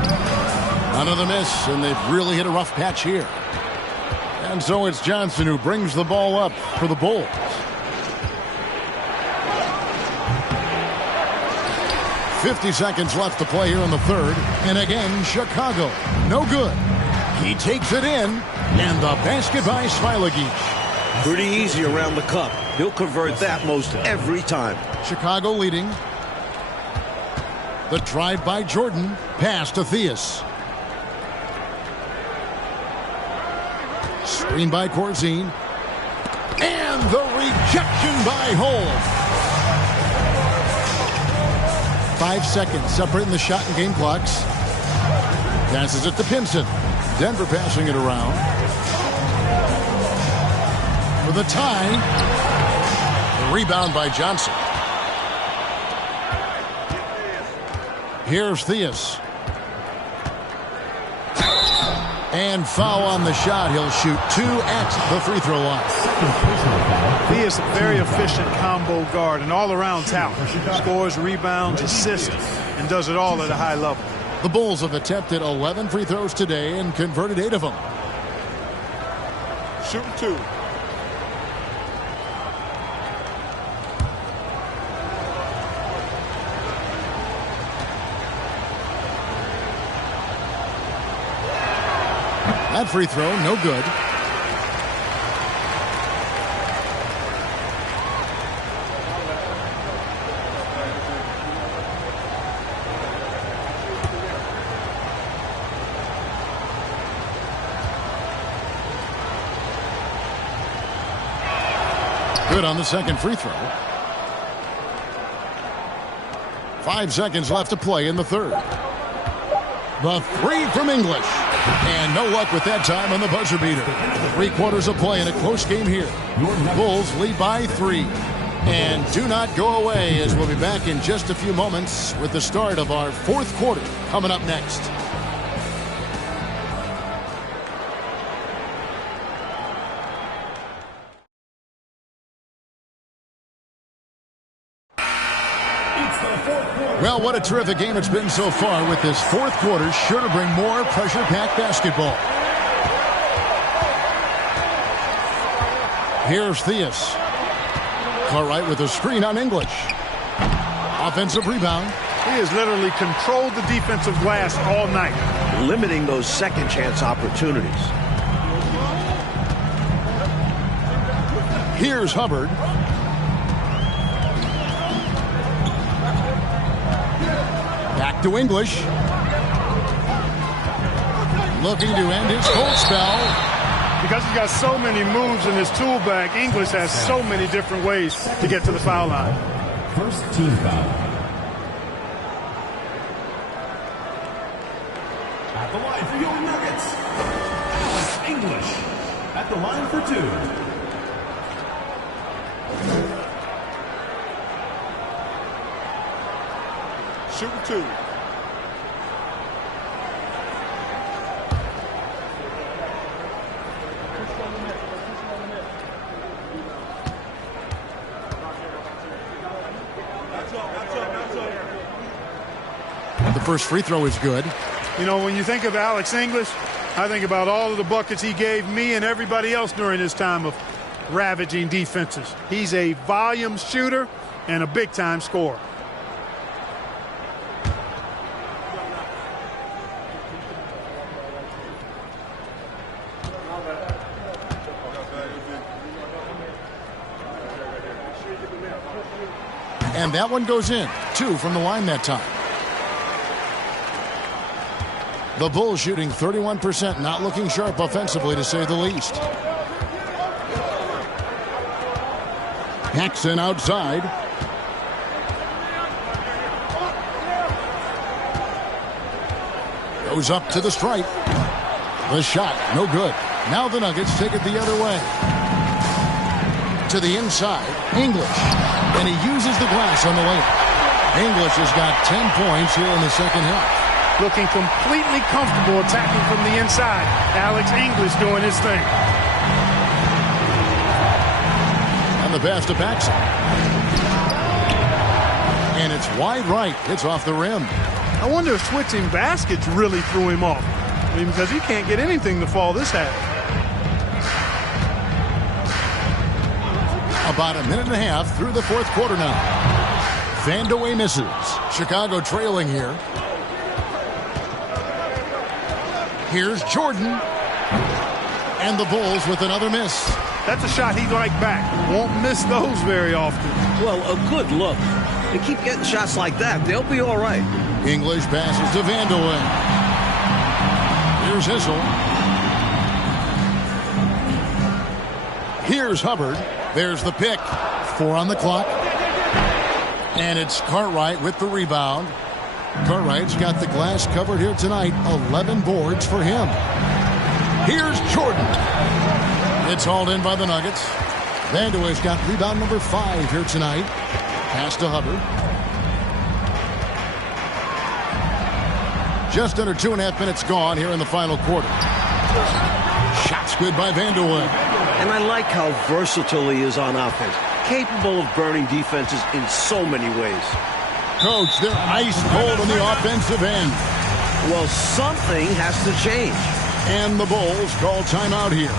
Another miss, and they've really hit a rough patch here. And so it's Johnson who brings the ball up for the Bulls. .50 seconds left to play here in the third. And again, Chicago. No good. He takes it in. And the basket by Smailagic. Pretty easy around the cup. He'll convert that most every time. Chicago leading. The drive by Jordan. Pass to Theus. Screen by Corzine. And the rejection by Holmes. 5 seconds separating the shot and game clocks. Passes it to Pinson. Denver passing it around. For the tie. The rebound by Johnson. Here's Theus. And foul on the shot. He'll shoot 2 at the free throw line. Theus, a very efficient combo guard and all-around talent. Scores, rebounds, assists, and does it all at a high level. The Bulls have attempted 11 free throws today and converted 8 of them. Shooting 2. That free throw, no good. Good on the second free throw. 5 seconds left to play in the third. The three from English. And no luck with that time on the buzzer beater. 3 quarters of play in a close game here. Bulls lead by 3. And do not go away, as we'll be back in just a few moments with the start of our 4th quarter coming up next. Well, what a terrific game it's been so far, with this 4th quarter sure to bring more pressure-packed basketball. Here's Theus. Cartwright with a screen on English. Offensive rebound. He has literally controlled the defensive glass all night, limiting those second chance opportunities. Here's Hubbard. Back to English. Looking to end his cold spell. because he's got so many moves in his tool bag. English has so many different ways to get to the foul line. First team foul. At the line for your Nuggets, Alex English. At the line for two. Shooting two. The first free throw is good. You know, when you think of Alex English, I think about all of the buckets he gave me and everybody else during his time of ravaging defenses. He's a volume shooter and a big-time scorer. And that one goes in. 2 from the line that time. The Bulls shooting 31%, not looking sharp offensively, to say the least. Paxson outside. Goes up to the stripe. The shot, no good. Now the Nuggets take it the other way. To the inside, English. And he uses the glass on the layup. English has got 10 points here in the second half. Looking completely comfortable attacking from the inside. Alex English doing his thing. And the pass to Paxson. And it's wide right. It's off the rim. I wonder if switching baskets really threw him off. I mean, because he can't get anything to fall this half. About a minute and a half through the fourth quarter now. Vandeweghe misses. Chicago trailing here. Here's Jordan. And the Bulls with another miss. That's a shot he'd like back. Won't miss those very often. Well, a good look. They keep getting shots like that. They'll be all right. English passes to Vandeweghe. Here's Hissel. Here's Hubbard. There's the pick. 4 on the clock. And it's Cartwright with the rebound. Cartwright's got the glass covered here tonight. 11 boards for him. Here's Jordan. It's hauled in by the Nuggets. Vandeweghe's got rebound number 5 here tonight. Pass to Hubbard. Just under 2.5 minutes gone here in the final quarter. Shots good by Vandeweghe. And I like how versatile he is on offense. Capable of burning defenses in so many ways. Coach, they're ice cold on the offensive end. Well, something has to change. And the Bulls call timeout here.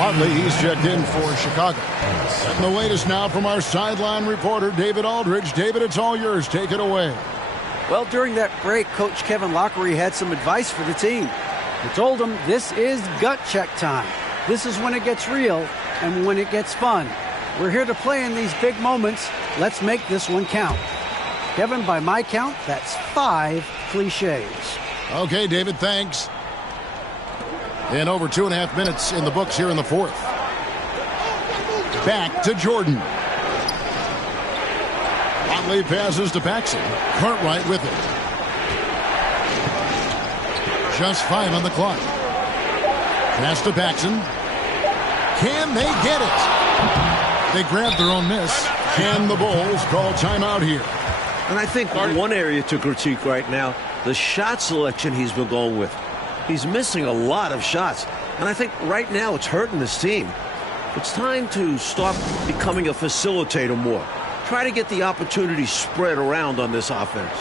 Watley, he's checked in for Chicago. And the latest now from our sideline reporter, David Aldridge. David, it's all yours. Take it away. Well, during that break, Coach Kevin Lockery had some advice for the team. He told them this is gut check time. This is when it gets real and when it gets fun. We're here to play in these big moments. Let's make this one count. Kevin, by my count, that's 5 cliches. Okay, David, thanks. And over 2.5 minutes in the books here in the fourth. Back to Jordan. Watley passes to Paxson. Cartwright with it. Just 5 on the clock. Pass to Paxson. Can they get it? They grabbed their own miss. And the Bulls call timeout here. And I think one area to critique right now, the shot selection he's been going with. He's missing a lot of shots. And I think right now it's hurting this team. It's time to start becoming a facilitator more. Try to get the opportunity spread around on this offense.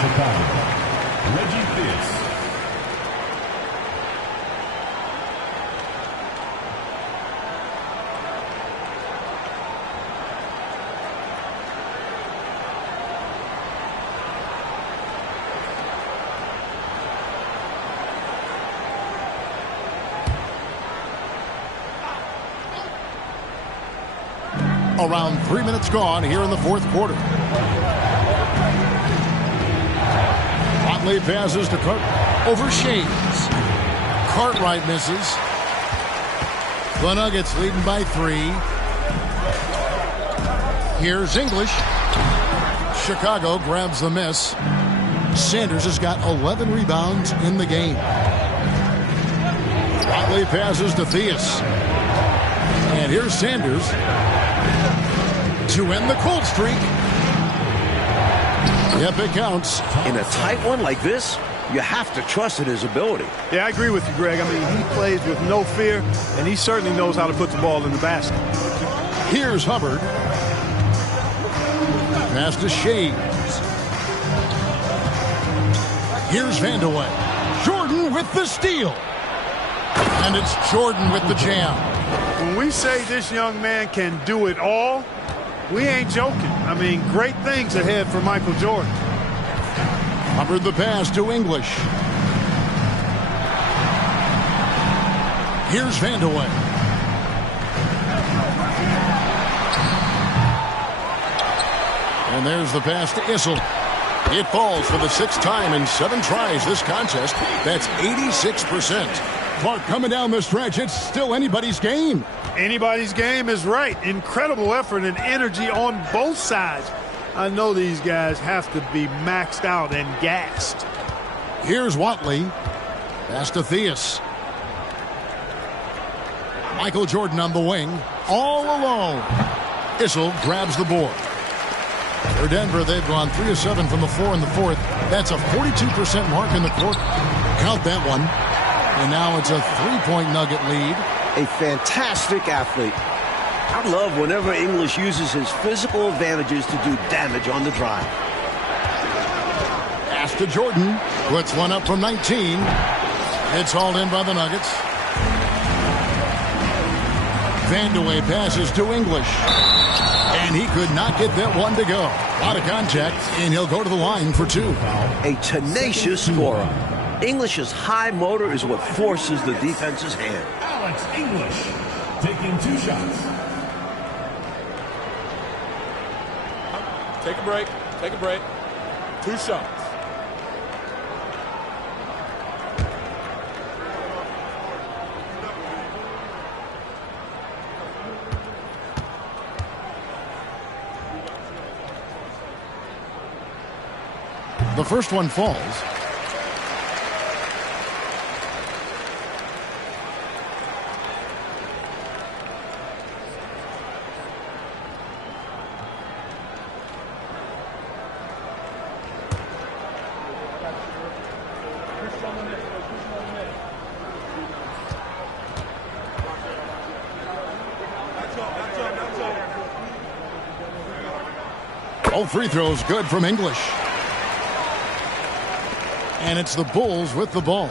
Chicago, Reggie Theus. Around 3 minutes gone here in the fourth quarter. Watley passes to over Shays. Cartwright misses. The Nuggets leading by 3. Here's English. Chicago grabs the miss. Sanders has got 11 rebounds in the game. Watley passes to Theus. And here's Sanders to end the cold streak. Yep, it counts. In a tight one like this, you have to trust in his ability. Yeah, I agree with you, Greg. I mean, he plays with no fear, and he certainly knows how to put the ball in the basket. Here's Hubbard. Pass to Shays. Here's Vandeweghe. Jordan with the steal. And it's Jordan with the jam. When we say this young man can do it all, we ain't joking. I mean, great things ahead for Michael Jordan. Hubbard the pass to English. Here's Vandeweghe. And there's the pass to Issel. It falls for the 6th time in 7 tries this contest. That's 86%. Clark, coming down the stretch, it's still anybody's game. Anybody's game is right. Incredible effort and energy on both sides. I know these guys have to be maxed out and gassed. Here's Watley. Pass to Theus. Michael Jordan on the wing. All alone. Issel grabs the board. For Denver, they've gone 3 of 7 from the floor in the fourth. That's a 42% mark in the quarter. Count that one. And now it's a 3-point Nugget lead. A fantastic athlete. I love whenever English uses his physical advantages to do damage on the drive. Pass to Jordan. Puts one up from 19. It's hauled in by the Nuggets. Vandeweghe passes to English. And he could not get that one to go. Out of contact, and he'll go to the line for 2. A tenacious scorer. English's high motor is what forces the defense's hand. Alex English taking 2 shots. Take a break. Take a break. 2 shots. The first one falls. All free throws good from English. And it's the Bulls with the ball,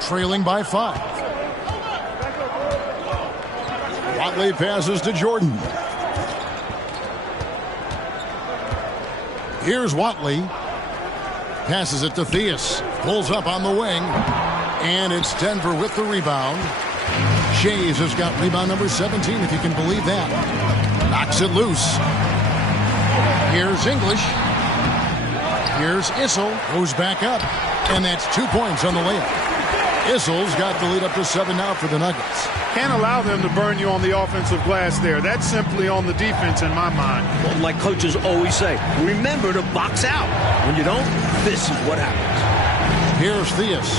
trailing by 5. Watley passes to Jordan. Here's Watley. Passes it to Theus. Pulls up on the wing. And it's Denver with the rebound. Shays has got rebound number 17, if you can believe that. Knocks it loose. Here's English. Here's Issel, goes back up, and that's 2 points on the layup. Issel's got the lead up to 7 now for the Nuggets. Can't allow them to burn you on the offensive glass there. That's simply on the defense in my mind. Well, like coaches always say, remember to box out. When you don't, this is what happens. Here's Theus.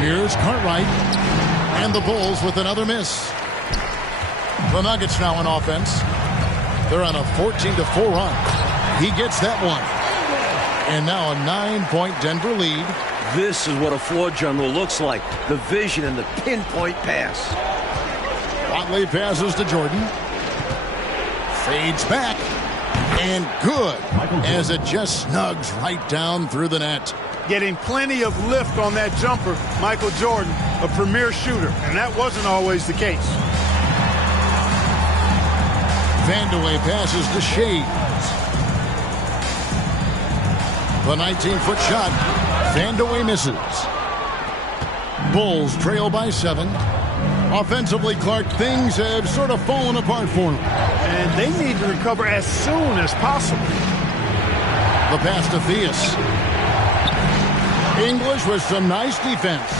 Here's Cartwright. And the Bulls with another miss. The Nuggets now on offense. They're on a 14-4 run. He gets that one. And now a 9-point Denver lead. This is what a floor general looks like. The vision and the pinpoint pass. Watley passes to Jordan. Fades back. And good, as it just snugs right down through the net. Getting plenty of lift on that jumper, Michael Jordan, a premier shooter, and that wasn't always the case. Vandeweghe passes to Shades. The 19-foot shot. Vandeweghe misses. Bulls trail by 7. Offensively, Clark, things have sort of fallen apart for them. And they need to recover as soon as possible. The pass to Theus. English with some nice defense.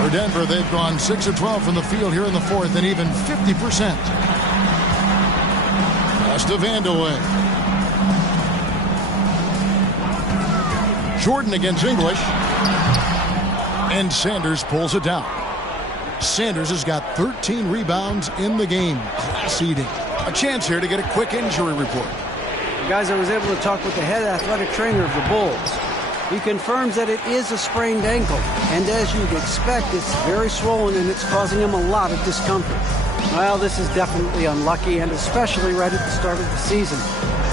For Denver, they've gone 6 of 12 from the field here in the fourth and even 50%. Pass to Vandeweghe. Jordan against English. And Sanders pulls it down. Sanders has got 13 rebounds in the game. Class eating. A chance here to get a quick injury report. Guys, I was able to talk with the head athletic trainer of the Bulls. He confirms that it is a sprained ankle, and as you'd expect, it's very swollen and it's causing him a lot of discomfort. Well, this is definitely unlucky, and especially right at the start of the season.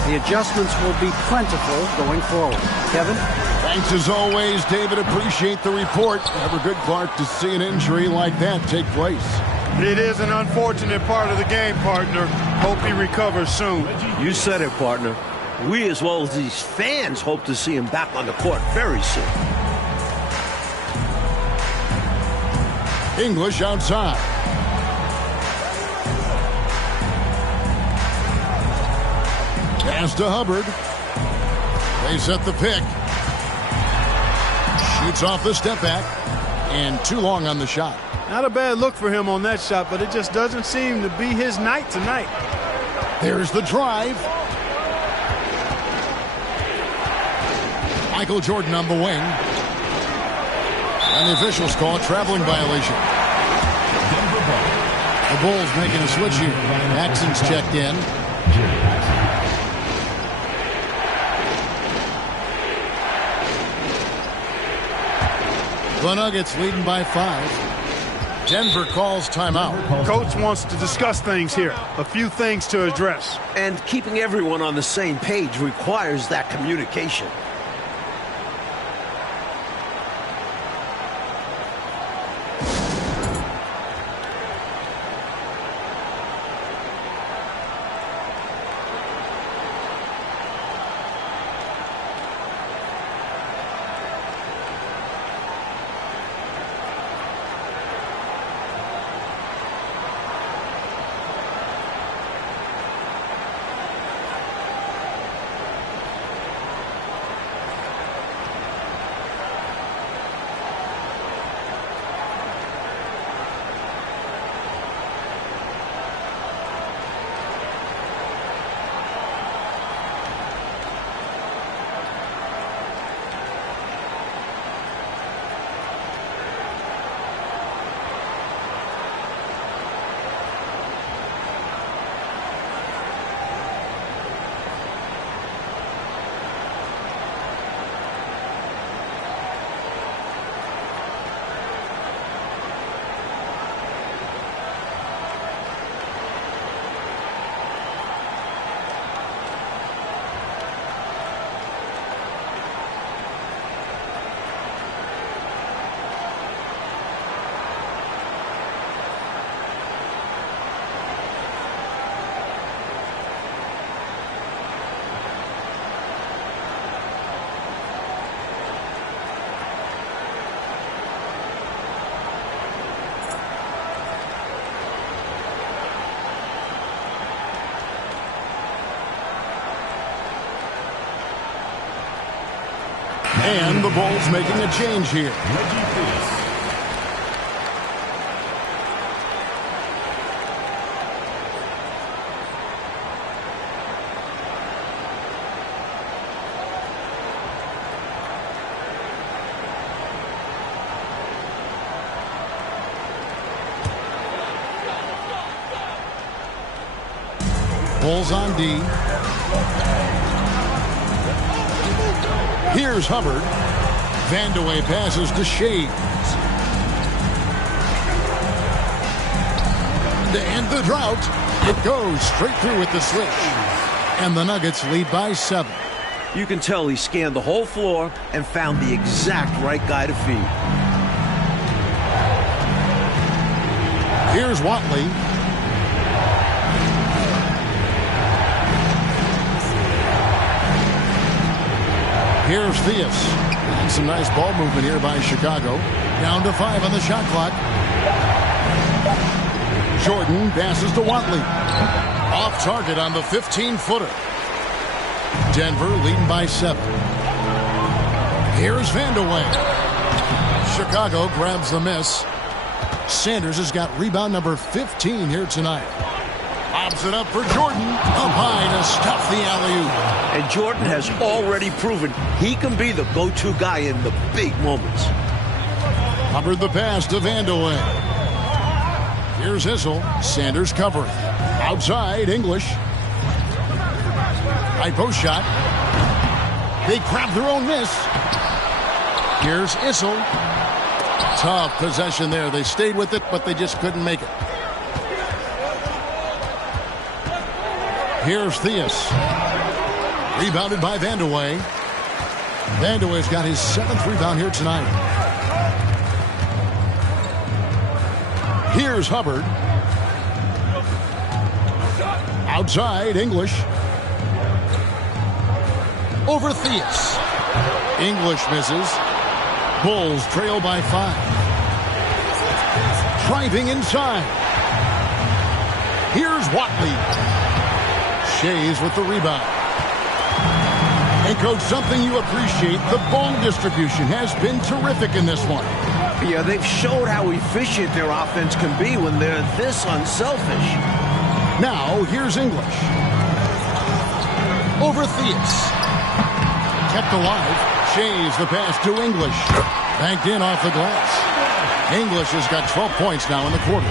The adjustments will be plentiful going forward. Kevin? Thanks as always, David. Appreciate the report. Never good, Clark, to see an injury like that take place. It is an unfortunate part of the game, partner. Hope he recovers soon. You said it, partner. We, as well as these fans, hope to see him back on the court very soon. English outside. Pass to Hubbard. They set the pick. Shoots off the step back. And too long on the shot. Not a bad look for him on that shot, but it just doesn't seem to be his night tonight. There's the drive. Michael Jordan on the wing. And the officials call a traveling violation. The Bulls making a switch here. Paxson's checked in. The Nuggets leading by 5. Denver calls timeout. Coach wants to discuss things here. A few things to address. And keeping everyone on the same page requires that communication. And the Bulls making a change here. Bulls on D. Here's Hubbard. Vandeweghe passes to Shades. To end the drought, it goes straight through with the switch. And the Nuggets lead by 7. You can tell he scanned the whole floor and found the exact right guy to feed. Here's Watley. Here's Theus. And some nice ball movement here by Chicago. Down to 5 on the shot clock. Jordan passes to Watley. Off target on the 15-footer. Denver leading by 7. Here's Vandeweghe. Chicago grabs the miss. Sanders has got rebound number 15 here tonight. Lobs it up for Jordan. Up high to stuff the alley-oop. And Jordan has already proven he can be the go-to guy in the big moments. Hubbard the pass to Vandeweghe. Here's Issel. Sanders covering. Outside, English. High post shot. They grab their own miss. Here's Issel. Tough possession there. They stayed with it, but they just couldn't make it. Here's Theus. Rebounded by Vandeweghe. Vandeweghe's got his 7th rebound here tonight. Here's Hubbard. Outside, English. Over Theus. English misses. Bulls trail by 5. Driving inside. Here's Watley. Shays with the rebound. And coach, something you appreciate, the ball distribution has been terrific in this one. Yeah, they've showed how efficient their offense can be when they're this unselfish. Now, here's English. Over Theus. Kept alive. Shays the pass to English. Banked in off the glass. English has got 12 points now in the quarter.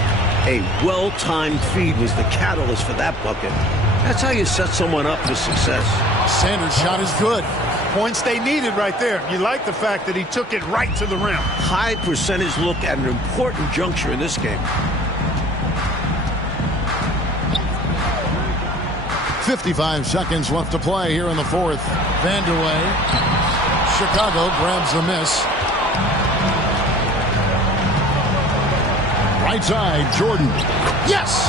A well-timed feed was the catalyst for that bucket. That's how you set someone up for success. Sanders' shot is good. Points they needed right there. You like the fact that he took it right to the rim. High percentage look at an important juncture in this game. 55 seconds left to play here in the 4th. Vandeweghe. Chicago grabs the miss. Right side, Jordan. Yes!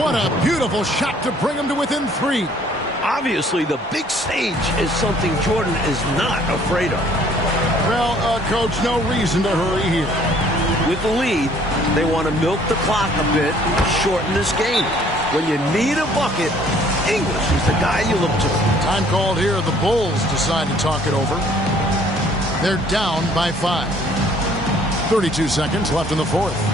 What a beautiful shot to bring him to within 3. Obviously, the big stage is something Jordan is not afraid of. Well, Coach, no reason to hurry here. With the lead, they want to milk the clock a bit and shorten this game. When you need a bucket, English is the guy you look to. Time called here. The Bulls decide to talk it over. They're down by 5. 32 seconds left in the 4th.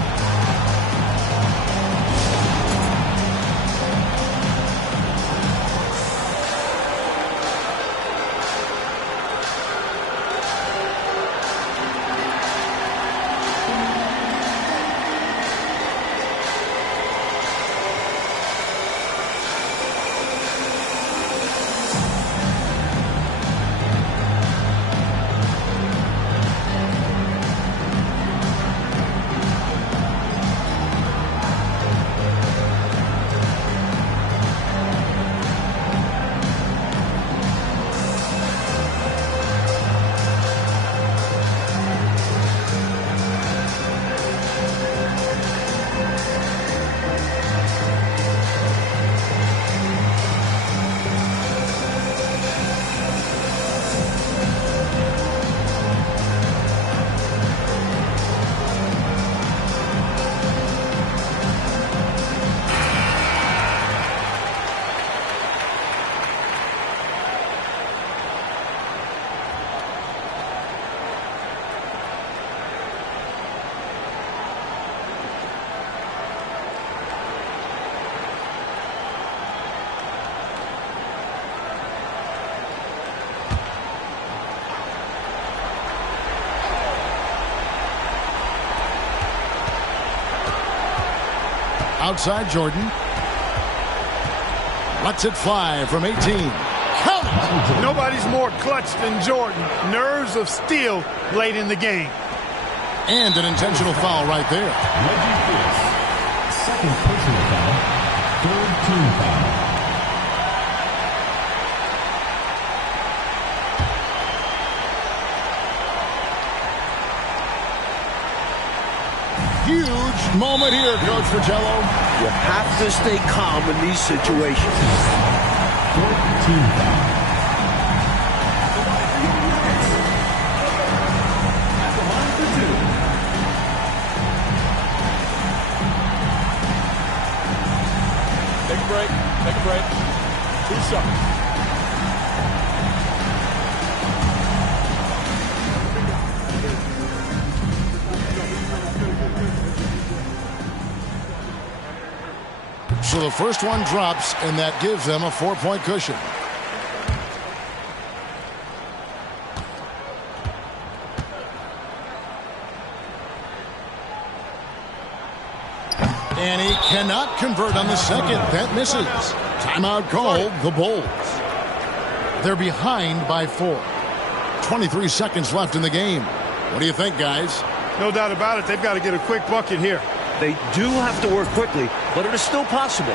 Outside Jordan. Lets it fly from 18. Count it! Nobody's more clutch than Jordan. Nerves of steel late in the game. And an intentional foul right there. Reggie Theus. Second personal foul. Third team foul. Huge moment here, Coach Fratello. You have to stay calm in these situations. 14 down. At the line for two. Take a break. Take a break. 2 shots. So the first one drops, and that gives them a 4-point cushion. And he cannot convert on the second. That misses. Timeout called, the Bulls. They're behind by 4. 23 seconds left in the game. What do you think, guys? No doubt about it. They've got to get a quick bucket here. They do have to work quickly, but it is still possible.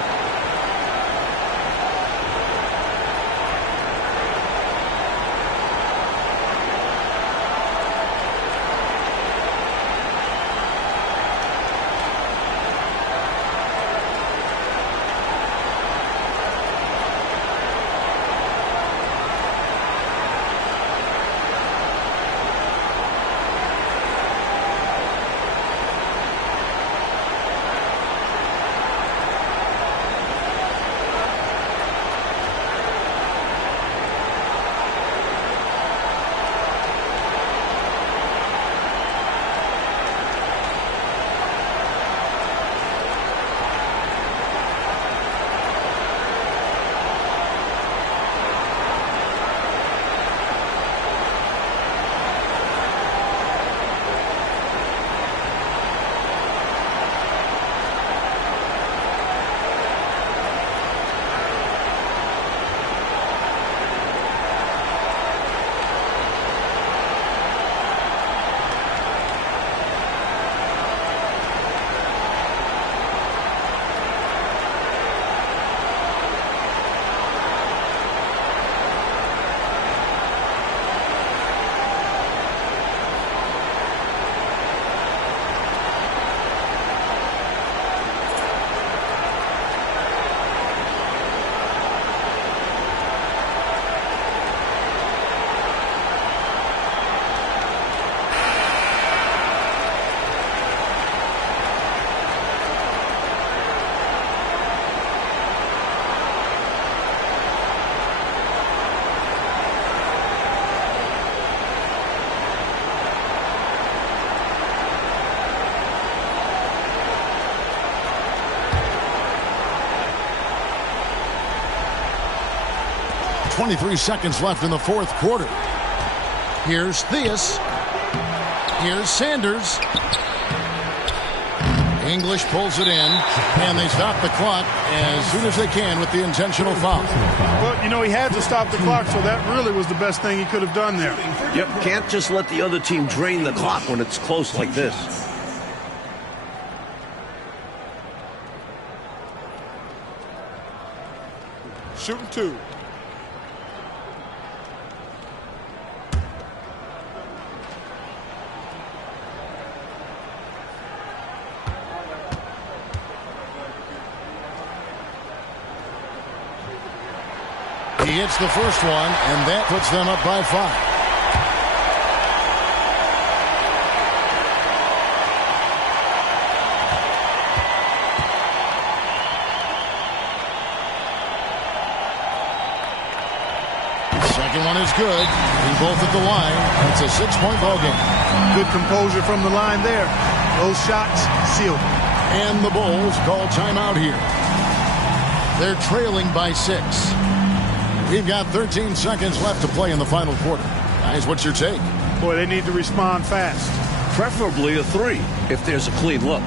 .23 seconds left in the fourth quarter. Here's Theus. Here's Sanders. English pulls it in, and they stop the clock as soon as they can with the intentional foul. Well, you know, he had to stop the clock, so that really was the best thing he could have done there. Yep, can't just let the other team drain the clock when it's close like this. Shooting 2. He hits the first one, and that puts them up by 5. Second one is good. And both at the line. It's a 6-point ball game. Good composure from the line there. Those shots sealed. And the Bulls call timeout here. They're trailing by 6. We've got 13 seconds left to play in the final quarter. Guys, what's your take? Boy, they need to respond fast. Preferably a 3 if there's a clean look.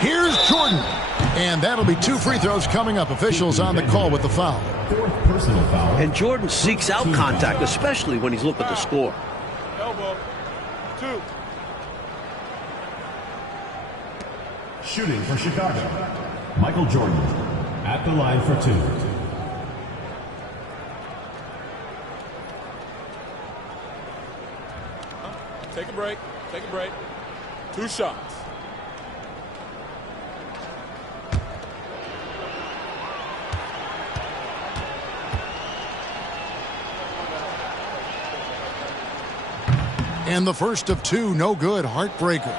Here's Jordan. And that'll be 2 free throws coming up. Officials on the call with the foul. 4th personal foul. And Jordan seeks out contact, especially when he's looking at the score. Elbow. 2. Shooting for Chicago, Michael Jordan at the line for 2. Take a break. Take a break. 2 shots. And the first of 2, no good. Heartbreaker.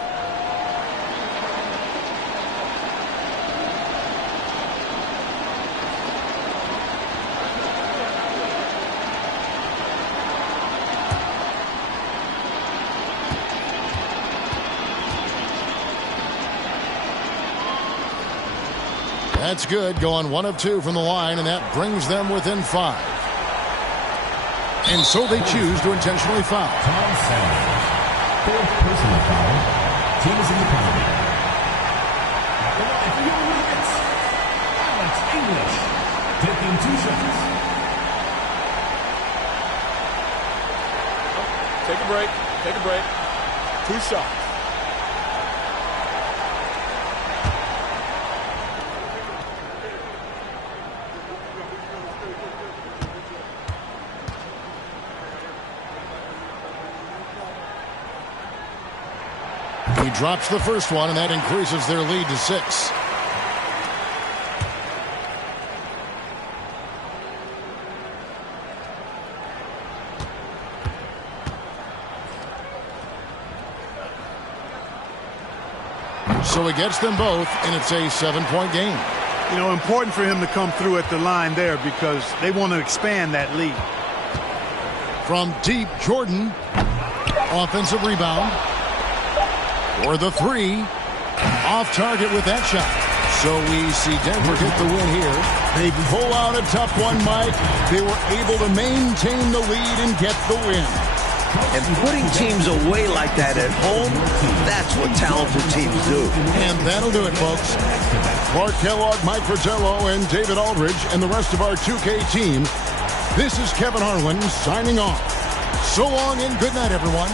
That's good. Going 1 of 2 from the line, and that brings them within 5. And so they choose to intentionally foul. Tom Sanders, 4th personal foul. Team is in the penalty. At the line for your Nuggets, Alex English taking 2 shots. Take a break. Take a break. 2 shots. He drops the first one, and that increases their lead to 6. So he gets them both, and it's a 7-point game. You know, important for him to come through at the line there because they want to expand that lead. From deep, Jordan. Offensive rebound. For the 3. Off target with that shot. So we see Denver get the win here. They pull out a tough one, Mike. They were able to maintain the lead and get the win. And putting teams away like that at home, that's what talented teams do. And that'll do it, folks. Clark Kellogg, Mike Fratello, and David Aldridge, and the rest of our 2K team. This is Kevin Harlan signing off. So long and good night, everyone.